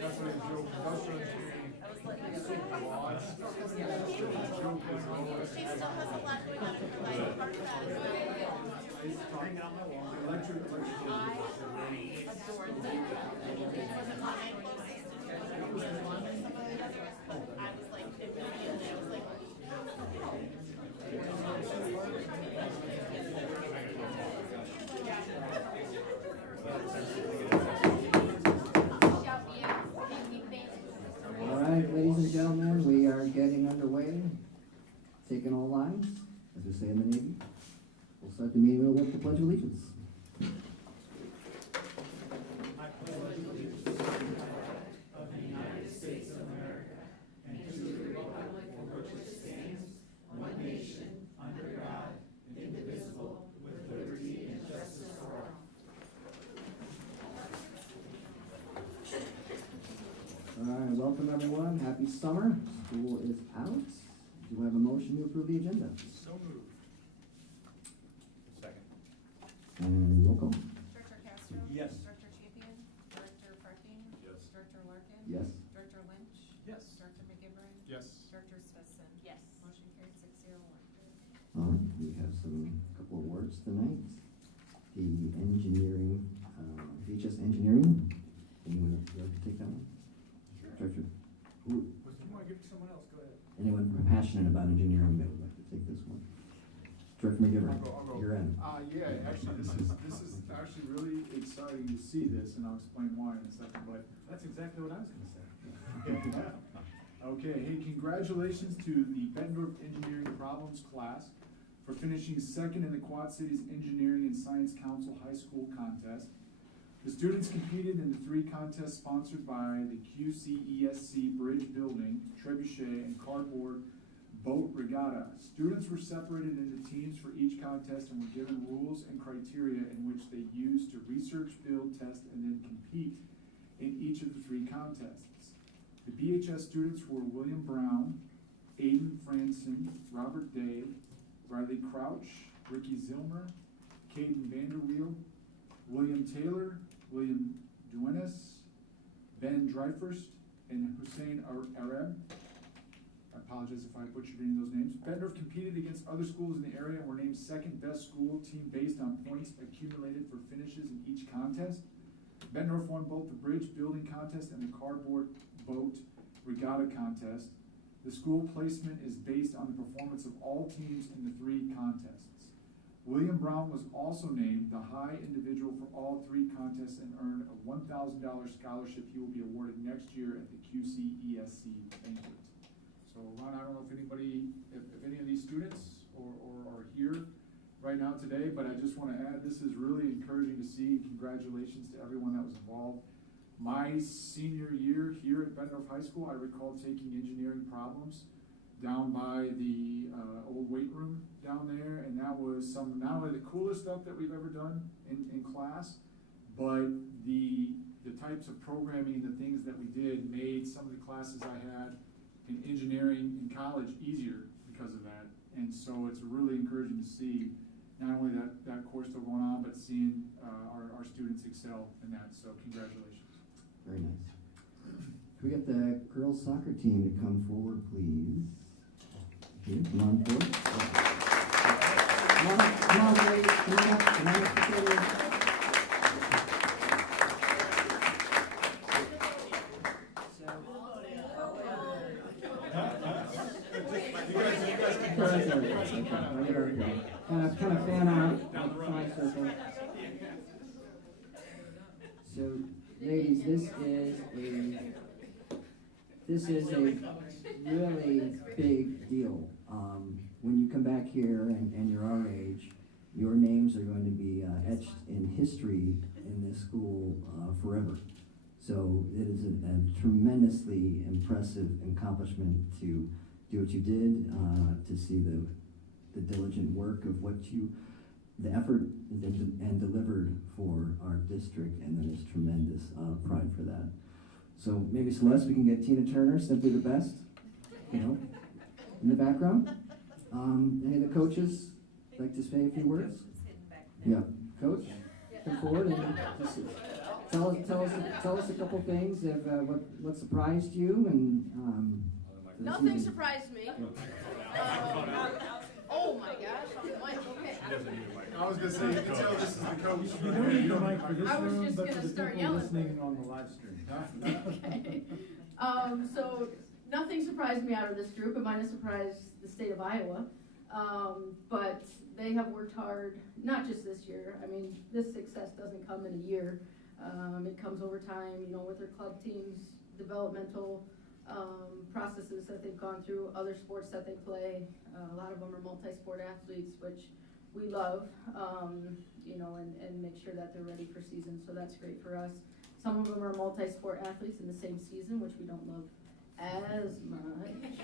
That's what it's joking. Industrial engineering. It's so broad. She still has a lot going on in her life. Part of that is I used to talk electric. I adored that. It wasn't my closest to one or some of the others. I was like, immediately, I was like, All right, ladies and gentlemen, we are getting underway. Taking all lines, as we say in the Navy. We'll start the meeting with the Pledge of Allegiance. All right, welcome everyone. Happy summer. School is out. Do I have a motion to approve the agenda? So moved. Second. And roll call. Director Castro? Yes. Director Champion? Director Parking? Yes. Director Larkin? Yes. Director Lynch? Yes. Director McGivern? Yes. Director Smithson? yes. Motion carried 6-0. All right, we have couple of awards tonight. The engineering, VHS engineering. Anyone would like to take that one? Director. Ooh. If you want to give it to someone else, go ahead. Anyone passionate about engineering that would like to take this one? Director McGivern, I'll go. you're in. Yeah, actually, this is actually really exciting to see this, and I'll explain why in a second, but that's exactly what I was gonna say. Okay, hey, congratulations to the Bettendorf Engineering Problems class for finishing second in the Quad Cities Engineering and Science Council High School contest. The students competed in the 3 contests sponsored by the QCESC Bridge Building, Trebuchet, and Cardboard Boat Regatta. Students were separated into teams for each contest and were given rules and criteria in which they used to research, build, test, and then compete in each of the 3 contests. The BHS students were William Brown, Aiden Franson, Robert Day, Riley Crouch, Ricky Zilmer, Caden Vanderweel, William Taylor, William Duenas, Ben Dryfurst, and Hussein Arab. I apologize if I butchered any of those names. Bettendorf competed against other schools in the area and were named second best school team based on points accumulated for finishes in each contest. Bettendorf won both the bridge building contest and the cardboard boat regatta contest. The school placement is based on the performance of all teams in the 3 contests. William Brown was also named the high individual for all 3 contests and earned a $1,000 scholarship he will be awarded next year at the QCESC banquet. So Ron, I don't know if anybody, if any of these students are here right now today, but I just want to add, this is really encouraging to see. Congratulations to everyone that was involved. My senior year here at Bettendorf High School, I recall taking engineering problems down by the old weight room down there, and that was some, not only the coolest stuff that we've ever done in class, but the types of programming and the things that we did made some of the classes I had in engineering in college easier because of that. And so it's really encouraging to see not only that course still going on, but seeing our students excel in that. So congratulations. Very nice. Can we get the girls soccer team to come forward, please? Here, come on forward. Come on, ladies. Come on up. Come on up together. Kind of fan out. Down the road. Five circle. So, ladies, this is a really big deal. When you come back here and you're our age, your names are going to be etched in history in this school forever. So it is a tremendously impressive accomplishment to do what you did, to see the diligent work of the effort and delivered for our district, and there is tremendous pride for that. So maybe Celeste, we can get Tina Turner, Simply the Best, in the background. Any of the coaches like to say a few words? Yeah, coach, come forward and just Tell us a couple things of what surprised you and this Nothing evening. surprised me. Oh my gosh, I'm like, okay. I was gonna say, you can tell this is the coach. You don't need a mic for this I was room, just but gonna for the start people yelling. listening on the live stream. Okay. So nothing surprised me out of this group. It might have surprised the state of Iowa. But they have worked hard, not just this year. I mean, this success doesn't come in a year. It comes over time, you know, with their club teams, developmental processes that they've gone through, other sports that they play. A lot of them are multi-sport athletes, which we love, you know, and make sure that they're ready for season. So that's great for us. Some of them are multi-sport athletes in the same season, which we don't love as much.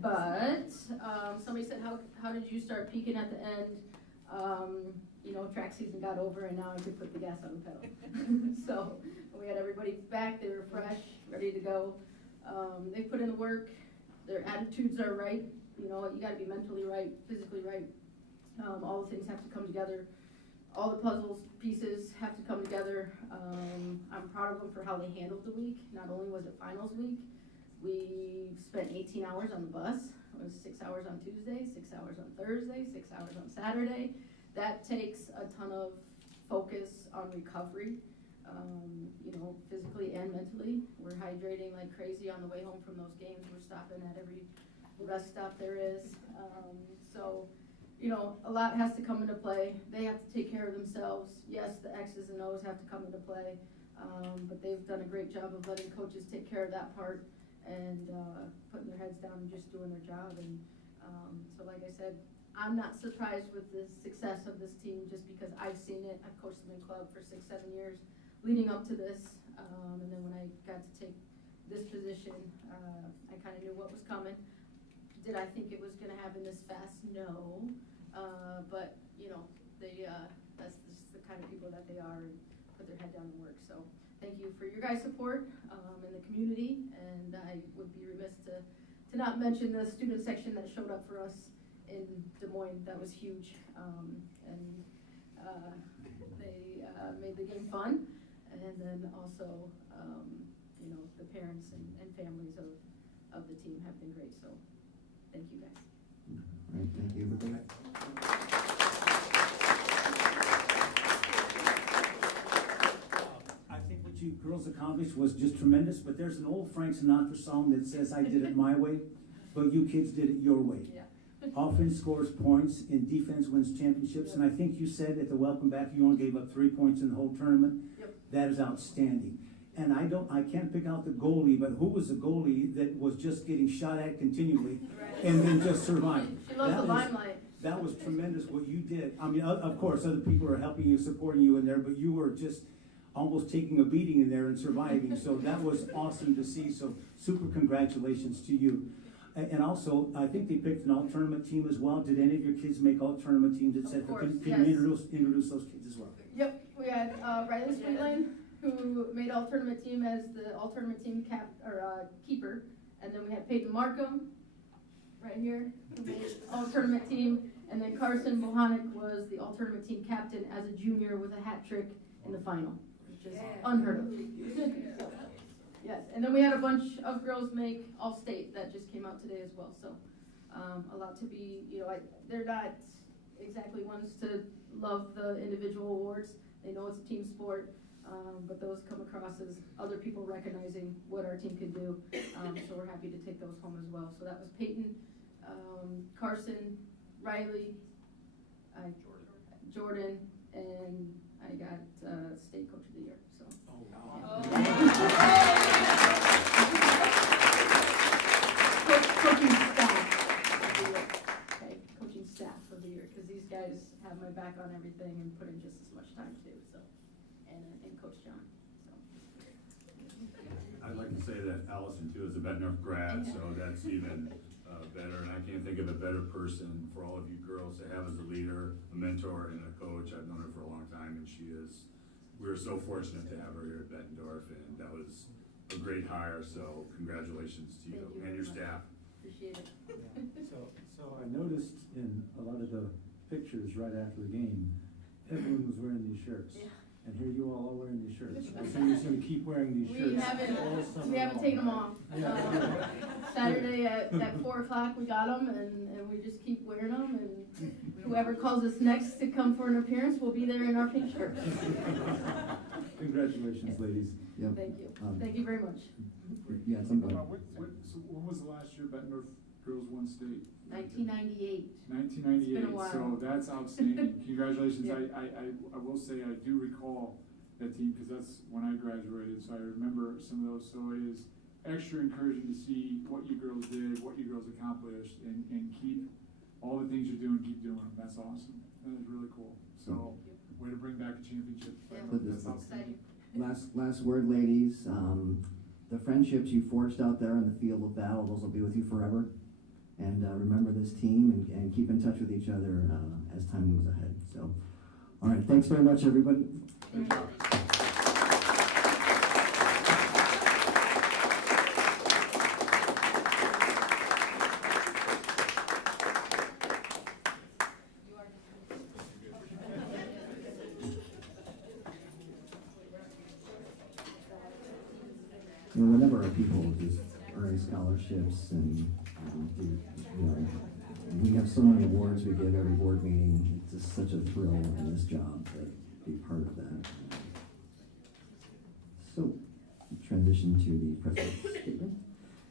But somebody said, how did you start peaking at the end? You know, track season got over and now I could put the gas on the pedal. So we had everybody back, they were fresh, ready to go. They put in the work, their attitudes are right. You know, you gotta be mentally right, physically right. All the things have to come together. All the puzzles, pieces have to come together. I'm proud of them for how they handled the week. Not only was it finals week, we spent 18 hours on the bus. It was 6 hours on Tuesday, 6 hours on Thursday, 6 hours on Saturday. That takes a ton of focus on recovery, you know, physically and mentally. We're hydrating like crazy on the way home from those games. We're stopping at every rest stop there is. So, you know, a lot has to come into play. They have to take care of themselves. Yes, the X's and O's have to come into play, but they've done a great job of letting coaches take care of that part and putting their heads down and just doing their job. And so like I said, I'm not surprised with the success of this team just because I've seen it. I've coached them in club for 6-7 years leading up to this. And then when I got to take this position, I kind of knew what was coming. Did I think it was going to happen this fast? No. But, you know, that's just the kind of people that they are and put their head down and work. So thank you for your guys' support in the community. And I would be remiss to not mention the student section that showed up for us in Des Moines. That was huge. And they made the game fun. And then also, you know, the parents and families of the team have been great. So thank you guys. All right, thank you, everybody. I think what you girls accomplished was just tremendous, but there's an old Frank Sinatra song that says, I did it my way, but you kids did it your way. Yeah. Offense scores points and defense wins championships, and I think you said at the welcome back, you only gave up 3 points in the whole tournament. Yep. That is outstanding. And I can't pick out the goalie, but who was the goalie that was just getting shot at continually and then just survived? She loves the limelight. That was tremendous what you did. I mean, of course, other people are helping you, supporting you in there, but you were just almost taking a beating in there and surviving. So that was awesome to see. So super congratulations to you. And also, I think they picked an all-tournament team as well. Did any of your kids make all-tournament teams, et cetera? Of course, Can yes. you introduce those kids as well? Yep, we had Riley Sweetland, who made all-tournament team as the all-tournament team keeper. And then we had Peyton Markham, right here, who made all-tournament team. And then Carson Bohanek was the all-tournament team captain as a junior with a hat trick in the final, which is unheard of. Yes, and then we had a bunch of girls make all-state that just came out today as well. So a lot to be, you know, they're not exactly ones to love the individual awards. They know it's a team sport, but those come across as other people recognizing what our team can do. So we're happy to take those home as well. So that was Peyton, Carson, Riley, Jordan, and I got state coach of the year. So. Coaching staff of the year. Okay, coaching staff of the year, because these guys have my back on everything and put in just as much time too. So, and Coach John. So. I'd like to say that Allison too is a Bettendorf grad, so that's even better. And I can't think of a better person for all of you girls to have as a leader, a mentor, and a coach. I've known her for a long time, and we're so fortunate to have her here at Bettendorf, and that was a great hire. So congratulations to you and your staff. Appreciate it. So I noticed in a lot of the pictures right after the game, everyone was wearing these shirts. Yeah. And here you all are wearing these shirts. I assume you're just gonna keep wearing these shirts We haven't, all summer we haven't long. taken them off. Yeah. Saturday at 4 o'clock, we got them, and we just keep wearing them, and whoever calls us next to come for an appearance will be there in our pink shirts. Congratulations, ladies. Yep. Thank you very much. Yeah, somebody. So when was the last year Bettendorf girls won state? 1998. 1998, It's been a while. so that's outstanding. Congratulations. Yeah. I will say, I do recall that team, because that's when I graduated, so I remember some of those. So it is extra encouraging to see what you girls did, what you girls accomplished, and keep all the things you're doing, keep doing them. That's awesome. That is really cool. So, way to bring back a championship. Yeah. That's outstanding. Last word, ladies. The friendships you forged out there in the field of battle, those will be with you forever. And remember this team and keep in touch with each other as time moves ahead. So, all right, thanks very much, everybody. Thank you. You know, whenever our people just earn scholarships and do, you know, we have so many awards we give every board meeting. It's just such a thrill in this job to be part of that. So, transition to the president's statement.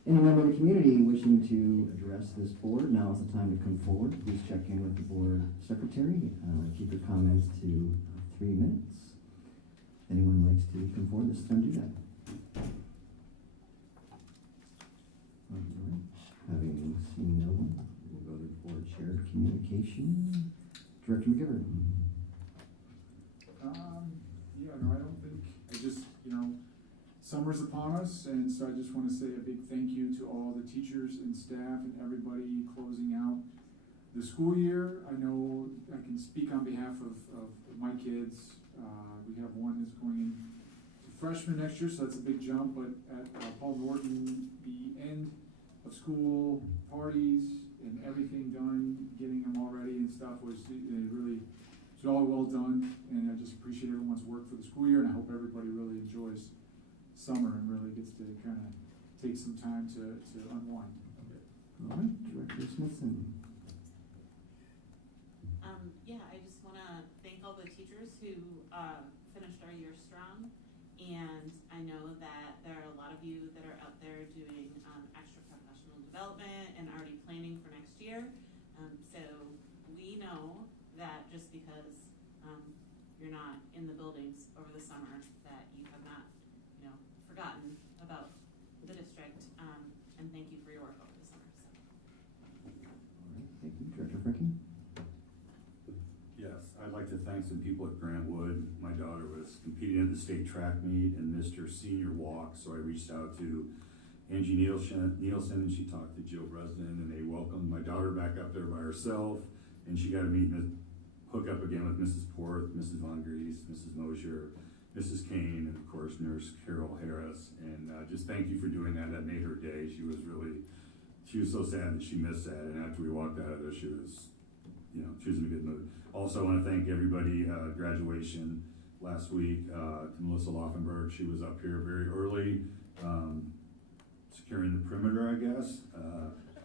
Any member of the community wishing to address this board, now is the time to come forward. Please check in with the board secretary. Keep your comments to 3 minutes. Anyone likes to come forward, this time do that. All right. Having seen no one, we'll go to board shared communication. Director McGivern. Yeah, no, I don't think, summer's upon us, and so I just want to say a big thank you to all the teachers and staff and everybody closing out the school year. I know I can speak on behalf of my kids. We have one that's going into freshman next year, so that's a big jump, but at Paul Norton, the end of school parties and everything done, getting them all ready and stuff was really, it was all well done, and I just appreciate everyone's work for the school year, and I hope everybody really enjoys summer and really gets to kind of take some time to unwind a bit. All right, Director Smithson. Yeah, I just want to thank all the teachers who finished our year strong, and I know that there are a lot of you that are out there doing extra professional development and already planning for next year. So we know that just because you're not in the buildings over the summer, that you have not, forgotten about the district, and thank you for your work over the summer. So. All right, thank you. Director Frankie. Yes, I'd like to thank some people at Grant Wood. My daughter was competing at the state track meet and missed her senior walk, so I reached out to Angie Nielsen, and she talked to Jill Bresnan, and they welcomed my daughter back up there by herself, and she got to meet and hook up again with Mrs. Porth, Mrs. Von Gries, Mrs. Mosher, Mrs. Kane, and of course Nurse Carol Harris, and just thank you for doing that. That made her day. She was so sad that she missed that, and after we walked out of there, she was in a good mood. Also, I want to thank everybody, graduation last week, to Melissa Laufenberg. She was up here very early, securing the perimeter, I guess.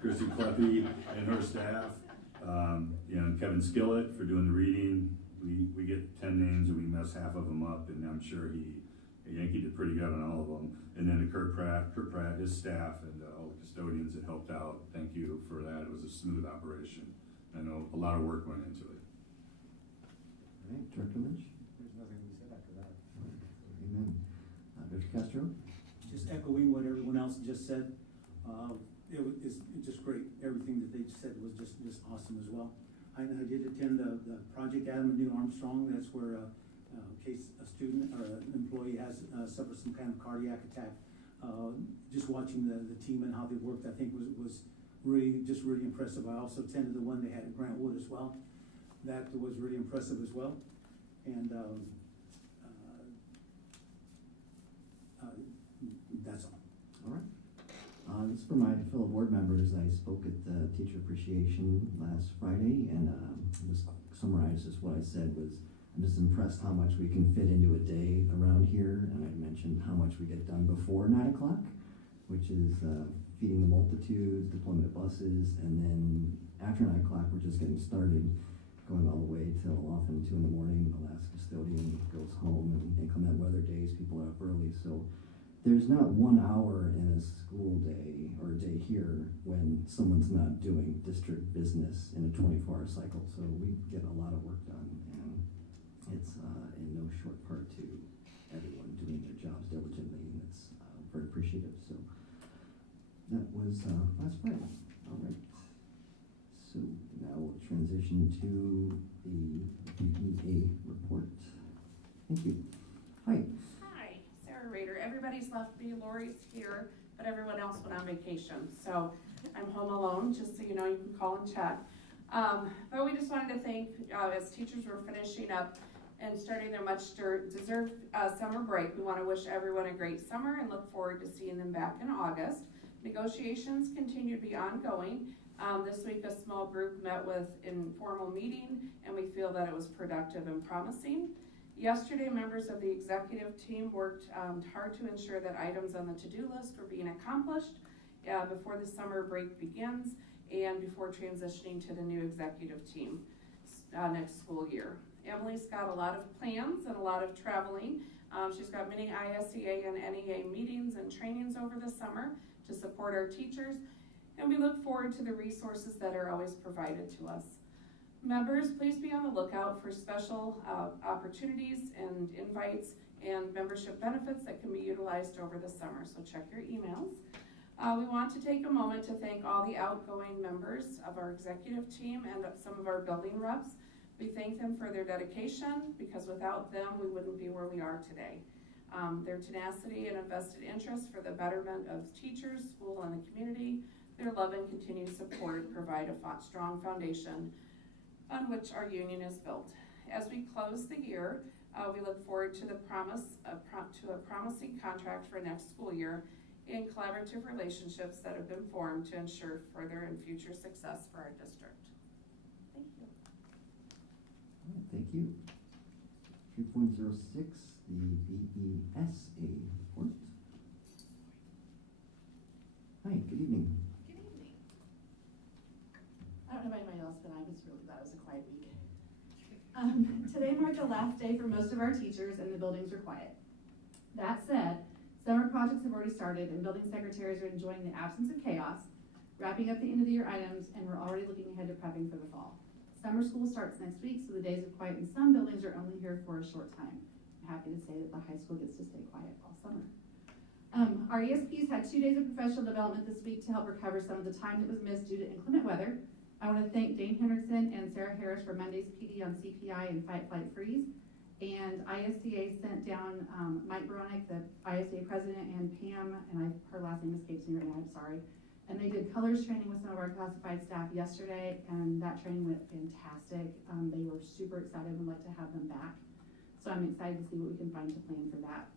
Christy Kleppy and her staff, and Kevin Skillett for doing the reading. We get 10 names and we mess half of them up, and I'm sure Yankee did pretty good on all of them. And then to Kurt Pratt, his staff, and all the custodians that helped out. Thank you for that. It was a smooth operation. I know a lot of work went into it. All right, Director Lynch. There's nothing to be said after that. Amen. Director Castro. Just echoing what everyone else just said, it's just great. Everything that they said was just awesome as well. I did attend the Project Adam at New Armstrong. That's where a student or an employee has suffered some kind of cardiac attack. Just watching the team and how they worked, I think was really impressive. I also attended the one they had at Grant Wood as well. That was really impressive as well. And that's all. All right. This is for my fellow board members. I spoke at the Teacher Appreciation last Friday, and just summarizes what I said was I'm just impressed how much we can fit into a day around here, and I mentioned how much we get done before 9 o'clock, which is feeding the multitudes, deployment of buses, and then after 9 o'clock, we're just getting started, going all the way till often 2 in the morning. The last custodian goes home, and inclement weather days, people are up early, so there's not 1 hour in a school day or a day here when someone's not doing district business in a 24-hour cycle. So we get a lot of work done, and it's in no short part to everyone doing their jobs diligently, and it's very appreciative. So that was last Friday. All right. So now we'll transition to the BEA report. Thank you. Hi. Hi, Sarah Rader. Everybody's left me. Lori's here, but everyone else went on vacation. So I'm home alone, just so you know, you can call and chat. But we just wanted to thank, as teachers were finishing up and starting their much deserved summer break, we want to wish everyone a great summer and look forward to seeing them back in August. Negotiations continue to be ongoing. This week, a small group met with informal meeting, and we feel that it was productive and promising. Yesterday, members of the executive team worked hard to ensure that items on the to-do list were being accomplished before the summer break begins and before transitioning to the new executive team next school year. Emily's got a lot of plans and a lot of traveling. She's got many ISEA and NEA meetings and trainings over the summer to support our teachers, and we look forward to the resources that are always provided to us. Members, please be on the lookout for special opportunities and invites and membership benefits that can be utilized over the summer, so check your emails. We want to take a moment to thank all the outgoing members of our executive team and some of our building reps. We thank them for their dedication, because without them, we wouldn't be where we are today. Their tenacity and invested interest for the betterment of teachers, school, and the community, their love and continued support provide a strong foundation on which our union is built. As we close the year, we look forward to a promising contract for next school year and collaborative relationships that have been formed to ensure further and future success for our district. Thank you. All right, thank you. 3.06, the BESA report. Hi, good evening. Good evening. I don't know about anybody else, but I just really thought it was a quiet week. Today marked the last day for most of our teachers, and the buildings are quiet. That said, summer projects have already started, and building secretaries are enjoying the absence of chaos, wrapping up the end of the year items, and we're already looking ahead to prepping for the fall. Summer school starts next week, so the days of quiet in some buildings are only here for a short time. I'm happy to say that the high school gets to stay quiet all summer. Our ESPs had 2 days of professional development this week to help recover some of the time that was missed due to inclement weather. I want to thank Dane Henderson and Sarah Harris for Monday's PD on CPI and Fight, Flight, Freeze. And ISDA sent down Mike Baronic, the ISDA president, and Pam, and her last name escapes me right now, I'm sorry. And they did colors training with some of our classified staff yesterday, and that training went fantastic. They were super excited and would like to have them back. So I'm excited to see what we can find to plan for that.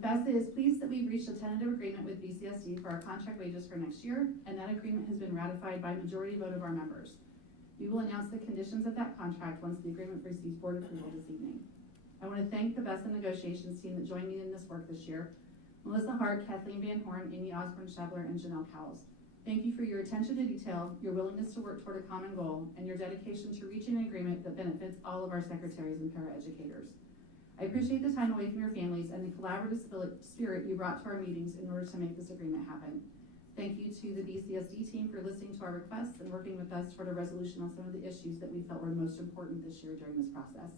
BESA is pleased that we've reached a tentative agreement with BCSD for our contract wages for next year, and that agreement has been ratified by majority vote of our members. We will announce the conditions of that contract once the agreement receives board approval this evening. I want to thank the BESA negotiations team that joined me in this work this year: Melissa Hart, Kathleen Van Horn, Amy Osborne-Shabler, and Janelle Cowles. Thank you for your attention to detail, your willingness to work toward a common goal, and your dedication to reaching an agreement that benefits all of our secretaries and paraeducators. I appreciate the time away from your families and the collaborative spirit you brought to our meetings in order to make this agreement happen. Thank you to the BCSD team for listening to our requests and working with us toward a resolution on some of the issues that we felt were most important this year during this process.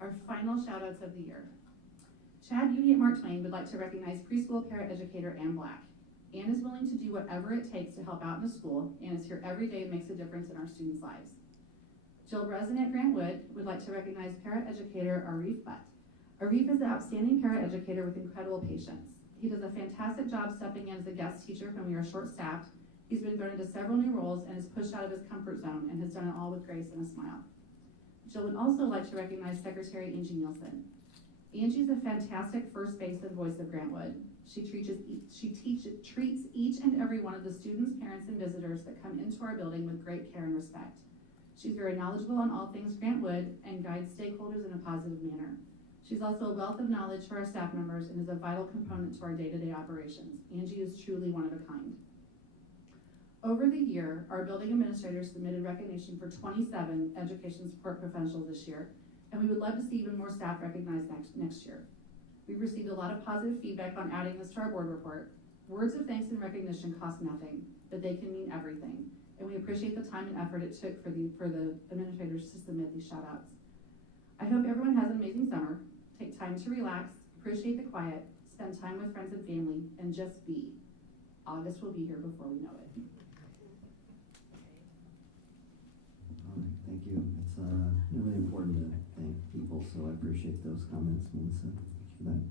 Our final shout outs of the year. Chad Udi at Mark Twain would like to recognize preschool paraeducator Ann Black. Ann is willing to do whatever it takes to help out in the school and is here every day and makes a difference in our students' lives. Jill Breslin at Grant Wood would like to recognize paraeducator Arif Bett. Arif is an outstanding paraeducator with incredible patience. He does a fantastic job stepping in as a guest teacher when we are short-staffed. He's been thrown into several new roles and is pushed out of his comfort zone and has done it all with grace and a smile. Jill would also like to recognize Secretary Angie Nielsen. Angie is a fantastic first face and voice of Grant Wood. She treats each and every one of the students, parents, and visitors that come into our building with great care and respect. She's very knowledgeable on all things Grant Wood and guides stakeholders in a positive manner. She's also a wealth of knowledge for our staff members and is a vital component to our day-to-day operations. Angie is truly one of a kind. Over the year, our building administrators submitted recognition for 27 education support professionals this year, and we would love to see even more staff recognized next year. We've received a lot of positive feedback on adding this to our board report. Words of thanks and recognition cost nothing, but they can mean everything, and we appreciate the time and effort it took for the administrators to submit these shout outs. I hope everyone has an amazing summer. Take time to relax, appreciate the quiet, spend time with friends and family, and just be. August will be here before we know it. All right, thank you. It's really important to thank people, so I appreciate those comments, Melissa. Thank you for that.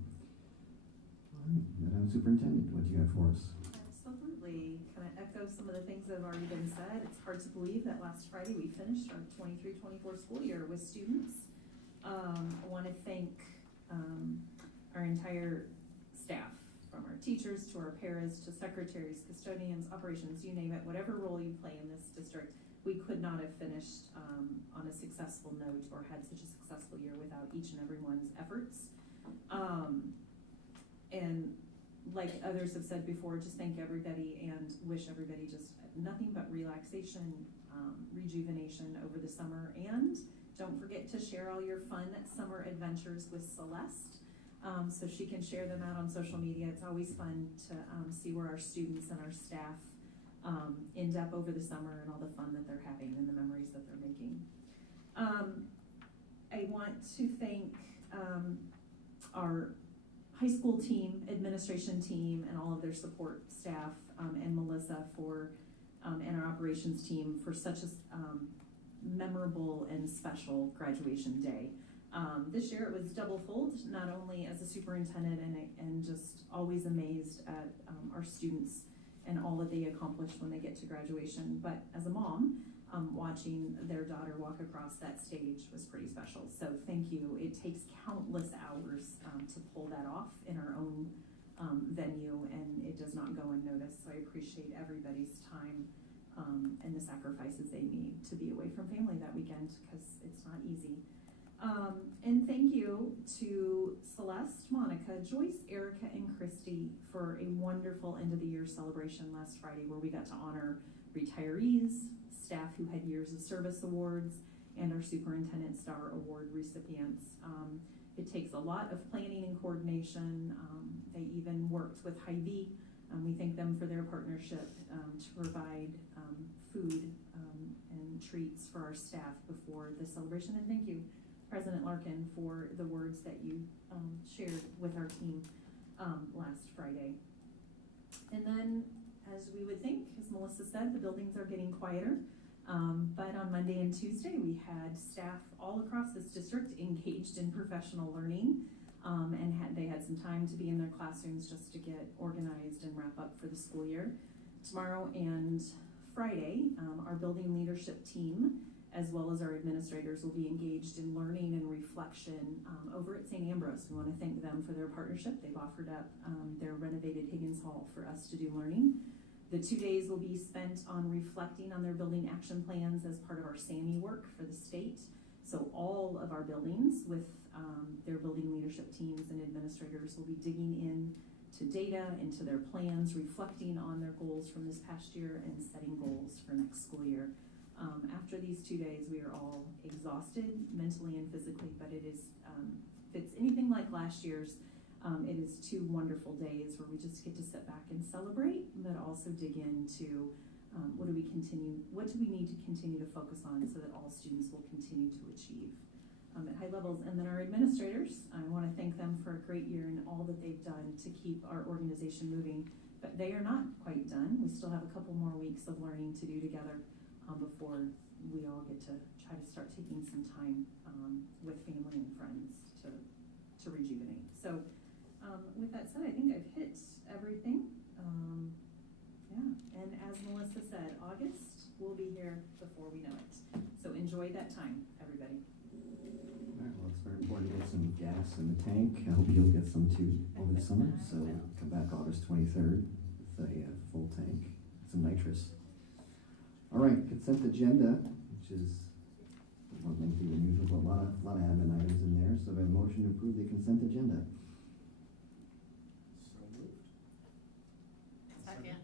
All right, Madam Superintendent, what do you have for us? Absolutely. Kind of echo some of the things that have already been said. It's hard to believe that last Friday we finished our 23-24 school year with students. I want to thank our entire staff, from our teachers to our paras to secretaries, custodians, operations, you name it, whatever role you play in this district. We could not have finished on a successful note or had such a successful year without each and everyone's efforts. And like others have said before, just thank everybody and wish everybody just nothing but relaxation, rejuvenation over the summer. And don't forget to share all your fun summer adventures with Celeste, so she can share them out on social media. It's always fun to see where our students and our staff end up over the summer and all the fun that they're having and the memories that they're making. I want to thank our high school team, administration team, and all of their support staff, and Melissa for, and our operations team for such a memorable and special graduation day. This year it was double fold, not only as a superintendent and just always amazed at our students and all that they accomplish when they get to graduation, but as a mom, watching their daughter walk across that stage was pretty special. So thank you. It takes countless hours to pull that off in our own venue, and it does not go unnoticed. So I appreciate everybody's time and the sacrifices they made to be away from family that weekend, because it's not easy. And thank you to Celeste, Monica, Joyce, Erica, and Christy for a wonderful end of the year celebration last Friday, where we got to honor retirees, staff who had years of service awards, and our Superintendent Star Award recipients. It takes a lot of planning and coordination. They even worked with Hy-Vee. We thank them for their partnership to provide food and treats for our staff before the celebration. And thank you, President Larkin, for the words that you shared with our team last Friday. And then, as we would think, as Melissa said, the buildings are getting quieter. But on Monday and Tuesday, we had staff all across this district engaged in professional learning, and they had some time to be in their classrooms just to get organized and wrap up for the school year. Tomorrow and Friday, our building leadership team, as well as our administrators, will be engaged in learning and reflection over at St. Ambrose. We want to thank them for their partnership. They've offered up their renovated Higgins Hall for us to do learning. The 2 days will be spent on reflecting on their building action plans as part of our SAMI work for the state. So all of our buildings with their building leadership teams and administrators will be digging in to data, into their plans, reflecting on their goals from this past year, and setting goals for next school year. After these 2 days, we are all exhausted mentally and physically, but it is, if it's anything like last year's, it is 2 wonderful days where we just get to sit back and celebrate, but also dig into what do we need to continue to focus on so that all students will continue to achieve at high levels. And then our administrators, I want to thank them for a great year and all that they've done to keep our organization moving, but they are not quite done. We still have a couple more weeks of learning to do together before we all get to try to start taking some time with family and friends to rejuvenate. So with that said, I think I've hit everything. Yeah, and as Melissa said, August will be here before we know it. So enjoy that time, everybody. All right, well, it's very important to get some gas in the tank. I hope you'll get some too over the summer. So come back August 23rd with a full tank, some nitrous. All right, consent agenda, which is More lengthy than usual, but a lot of admin items in there, so I have a motion to approve the consent agenda. So moved. Second.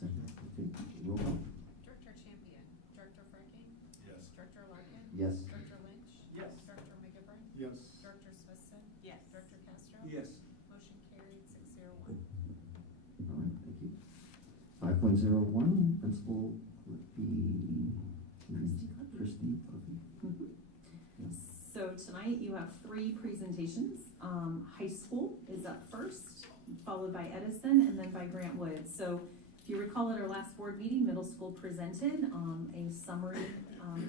Second, okay, roll call. Director Champion, Director Franking, Yes. Director Larkin. Yes. Director Lynch. Yes. Director McGivern. Yes. Director Swisston. Yes. Director Castro. Yes. Motion carried 601. All right, thank you. 5.01, principal would be Christy Puffy. So tonight you have 3 presentations. High school is up first, followed by Edison, and then by Grant Woods. So if you recall at our last board meeting, middle school presented a summary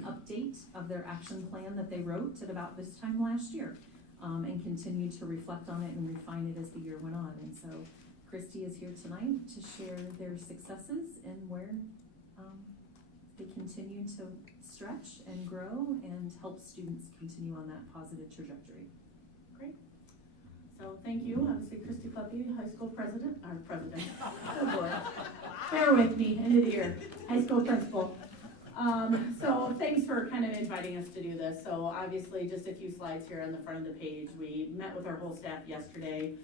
update of their action plan that they wrote at about this time last year, and continued to reflect on it and refine it as the year went on. And so Christy is here tonight to share their successes and where they continue to stretch and grow and help students continue on that positive trajectory. Great. So thank you. Obviously, Christy Puppy, high school president. Oh boy. Bear with me, end of the year, high school principal. So thanks for kind of inviting us to do this. So obviously, just a few slides here on the front of the page. We met with our whole staff yesterday,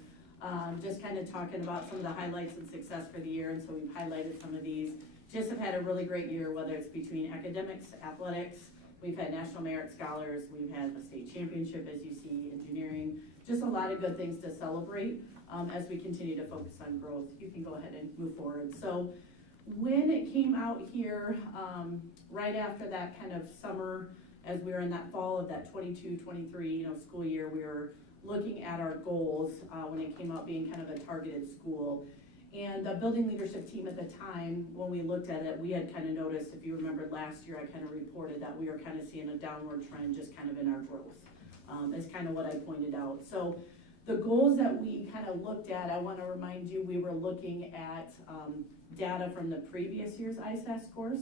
just kind of talking about some of the highlights and success for the year. And so we've highlighted some of these. Just have had a really great year, whether it's between academics, athletics. We've had National Merit Scholars. We've had a state championship, as you see, engineering. Just a lot of good things to celebrate as we continue to focus on growth. You can go ahead and move forward. So when it came out here, right after that kind of summer, as we were in that fall of that 22-23, school year, we were looking at our goals when it came out being kind of a targeted school. And the building leadership team at the time, when we looked at it, we had kind of noticed, if you remember last year, I kind of reported that we were kind of seeing a downward trend just kind of in our growth. Is kind of what I pointed out. So the goals that we kind of looked at, I want to remind you, we were looking at data from the previous year's ISAS scores,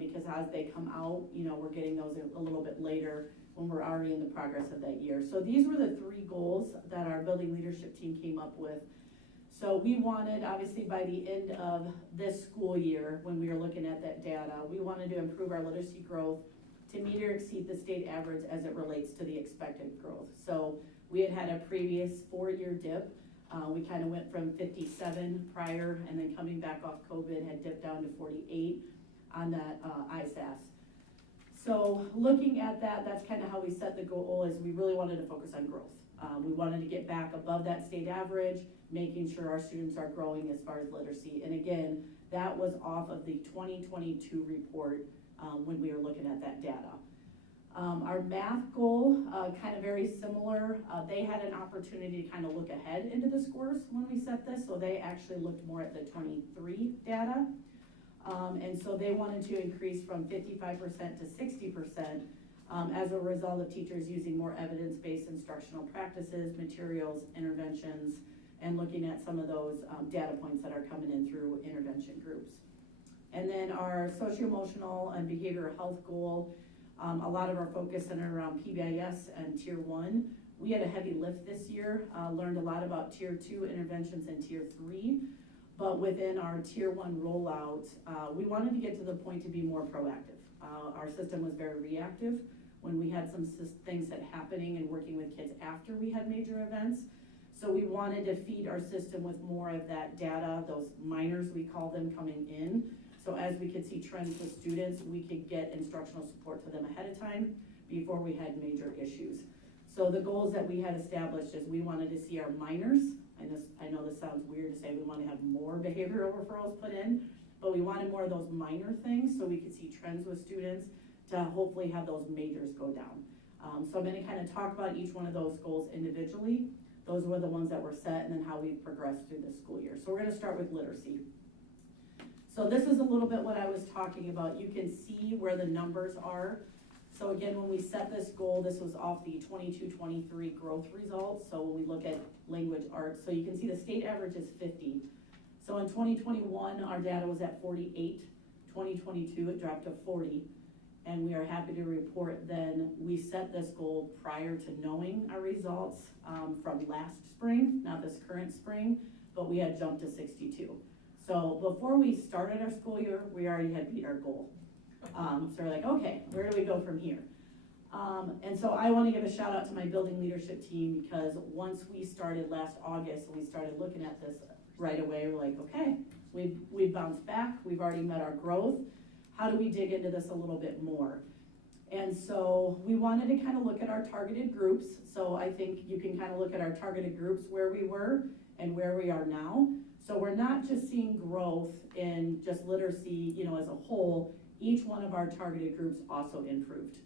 because as they come out, we're getting those a little bit later when we're already in the progress of that year. So these were the 3 goals that our building leadership team came up with. So we wanted, obviously by the end of this school year, when we were looking at that data, we wanted to improve our literacy growth to meet or exceed the state average as it relates to the expected growth. So we had a previous 4-year dip. We kind of went from 57 prior, and then coming back off COVID had dipped down to 48 on that ISAS. So looking at that, that's kind of how we set the goal, is we really wanted to focus on growth. We wanted to get back above that state average, making sure our students are growing as far as literacy. And again, that was off of the 2022 report when we were looking at that data. Our math goal, kind of very similar. They had an opportunity to kind of look ahead into the scores when we set this, so they actually looked more at the 23 data. And so they wanted to increase from 55% to 60% as a result of teachers using more evidence-based instructional practices, materials, interventions, and looking at some of those data points that are coming in through intervention groups. And then our socio-emotional and behavioral health goal, a lot of our focus centered around PBIS and Tier 1. We had a heavy lift this year, learned a lot about Tier 2 interventions and Tier 3, but within our Tier 1 rollout, we wanted to get to the point to be more proactive. Our system was very reactive when we had some things that happening and working with kids after we had major events. So we wanted to feed our system with more of that data, those minors, we call them, coming in. So as we could see trends with students, we could get instructional support to them ahead of time before we had major issues. So the goals that we had established is we wanted to see our minors, and I know this sounds weird to say we want to have more behavioral referrals put in, but we wanted more of those minor things so we could see trends with students to hopefully have those majors go down. So I'm going to kind of talk about each one of those goals individually. Those were the ones that were set, and then how we've progressed through this school year. So we're going to start with literacy. So this is a little bit what I was talking about. You can see where the numbers are. So again, when we set this goal, this was off the 22-23 growth results. So when we look at language arts, so you can see the state average is 50. So in 2021, our data was at 48. 2022, it dropped to 40. And we are happy to report then we set this goal prior to knowing our results from last spring, not this current spring, but we had jumped to 62. So before we started our school year, we already had beat our goal. So we're like, okay, where do we go from here? And so I want to give a shout out to my building leadership team, because once we started last August and we started looking at this right away, we're like, okay, we've bounced back, we've already met our growth. How do we dig into this a little bit more? And so we wanted to kind of look at our targeted groups. So I think you can kind of look at our targeted groups where we were and where we are now. So we're not just seeing growth in just literacy, as a whole. Each one of our targeted groups also improved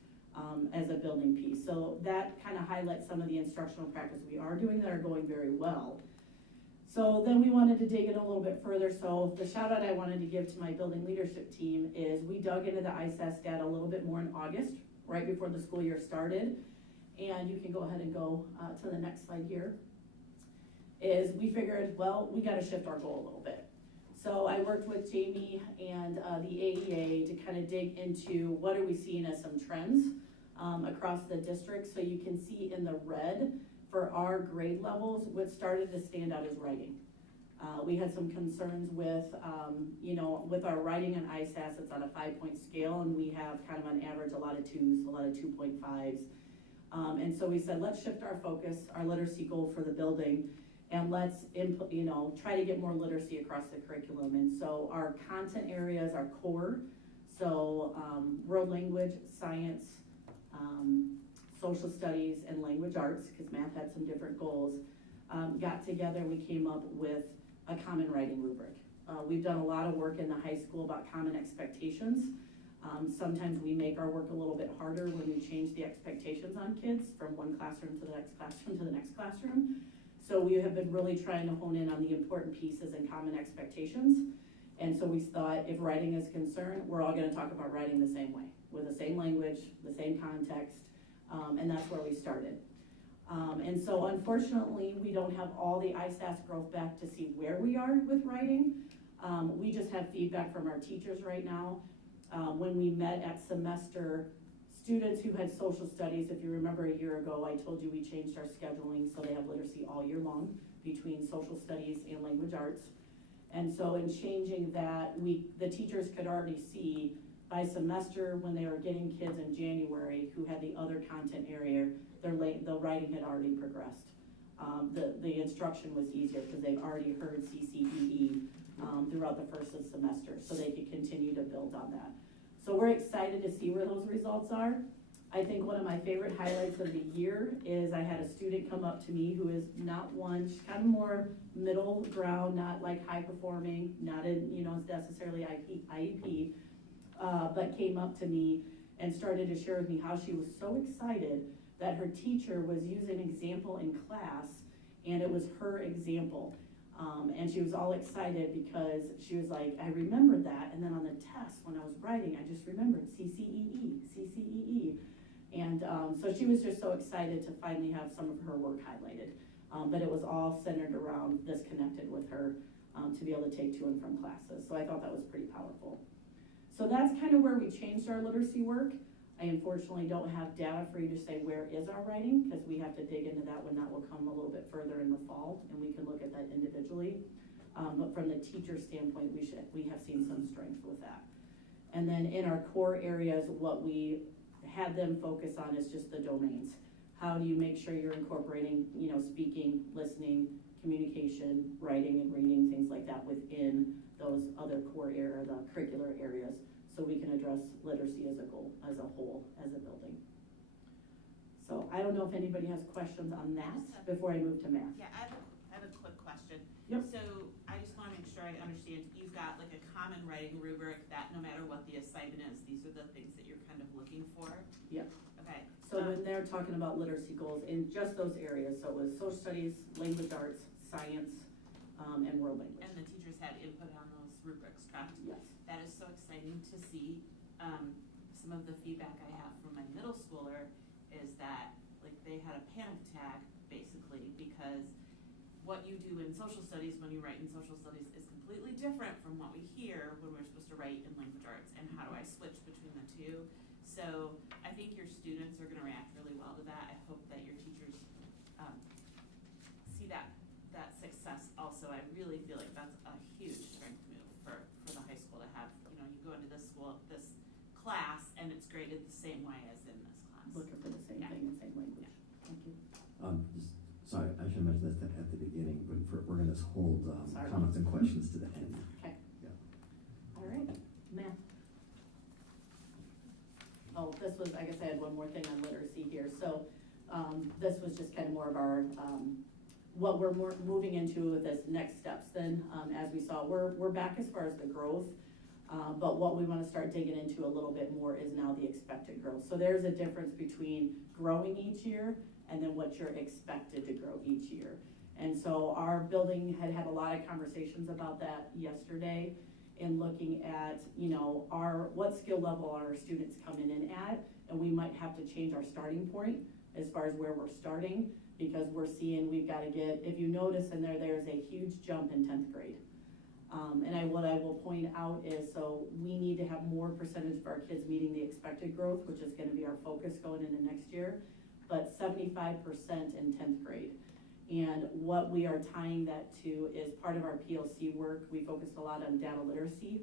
as a building piece. So that kind of highlights some of the instructional practice we are doing that are going very well. So then we wanted to dig in a little bit further. So the shout out I wanted to give to my building leadership team is we dug into the ISASS data a little bit more in August, right before the school year started. And you can go ahead and go to the next slide here. Is we figured, well, we got to shift our goal a little bit. So I worked with Jamie and the AEA to kind of dig into what are we seeing as some trends across the district. So you can see in the red for our grade levels, what started to stand out is writing. We had some concerns with, with our writing and ISASS, it's on a 5-point scale, and we have kind of on average a lot of 2s, a lot of 2.5s. And so we said, let's shift our focus, our literacy goal for the building, and let's try to get more literacy across the curriculum. And so our content areas are core, so world language, science, social studies, and language arts, because math had some different goals, got together and we came up with a common writing rubric. We've done a lot of work in the high school about common expectations. Sometimes we make our work a little bit harder when we change the expectations on kids from one classroom to the next classroom to the next classroom. So we have been really trying to hone in on the important pieces and common expectations. And so we thought if writing is concerned, we're all gonna talk about writing the same way, with the same language, the same context, and that's where we started. And so unfortunately, we don't have all the ISASS growth back to see where we are with writing. We just have feedback from our teachers right now. When we met at semester, students who had social studies, if you remember a year ago, I told you we changed our scheduling so they have literacy all year long between social studies and language arts. And so in changing that, the teachers could already see by semester when they were getting kids in January who had the other content area, the writing had already progressed. The instruction was easier because they've already heard CCEE throughout the first of the semester, so they could continue to build on that. So we're excited to see where those results are. I think one of my favorite highlights of the year is I had a student come up to me who is not one, she's kind of more middle ground, not like high performing, not in, necessarily IEP, but came up to me and started to share with me how she was so excited that her teacher was using an example in class and it was her example. And she was all excited because she was like, I remembered that, and then on the test when I was writing, I just remembered CCEE. And so she was just so excited to finally have some of her work highlighted. But it was all centered around this connected with her to be able to take to and from classes. So I thought that was pretty powerful. So that's kind of where we changed our literacy work. I unfortunately don't have data for you to say where is our writing, because we have to dig into that when that will come a little bit further in the fall, and we can look at that individually. But from the teacher standpoint, we have seen some strength with that. And then in our core areas, what we had them focus on is just the domains. How do you make sure you're incorporating, speaking, listening, communication, writing and reading, things like that within those other core area, the curricular areas, so we can address literacy as a goal, as a whole, as a building. So I don't know if anybody has questions on that before I move to math. Yeah, I have a quick question. Yep. So I just want to make sure I understand, you've got like a common writing rubric that no matter what the assignment is, these are the things that you're kind of looking for? Yep. Okay. So when they're talking about literacy goals in just those areas, so it was social studies, language arts, science, and world language. And the teachers had input on those rubrics, correct? Yes. That is so exciting to see. Some of the feedback I have from my middle schooler is that like they had a panic attack basically because what you do in social studies when you write in social studies is completely different from what we hear when we're supposed to write in language arts, and how do I switch between the two? So I think your students are going to react really well to that. I hope that your teachers see that success also. I really feel like that's a huge strength move for the high school to have, you go into this school, this class, and it's graded the same way as in this class. Looking at the beginning, but we're gonna hold Sorry. comments and questions to the end. Okay. Yeah. All right, math. Oh, this was, I guess I had one more thing on literacy here. So, this was just kind of more of our, what we're moving into with this next steps then. As we saw, we're back as far as the growth, but what we wanna start digging into a little bit more is now the expected growth. So there's a difference between growing each year and then what you're expected to grow each year. And so our building had a lot of conversations about that yesterday in looking at, you know, what skill level are our students coming in at, and we might have to change our starting point as far as where we're starting, because we're seeing we've gotta get, if you notice in there's a huge jump in 10th grade. And what I will point out is, so we need to have more percentage of our kids meeting the expected growth, which is gonna be our focus going into next year, but 75% in 10th grade. And what we are tying that to is part of our PLC work. We focused a lot on data literacy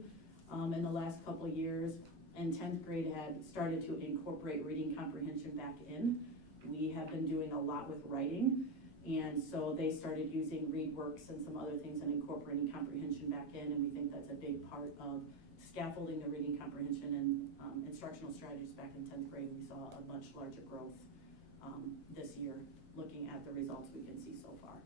in the last couple of years, and 10th grade had started to incorporate reading comprehension back in. We have been doing a lot with writing, and so they started using ReadWorks and some other things and incorporating comprehension back in, and we think that's a big part of scaffolding the reading comprehension and instructional strategies back in 10th grade. We saw a much larger growth this year, looking at the results we can see so far.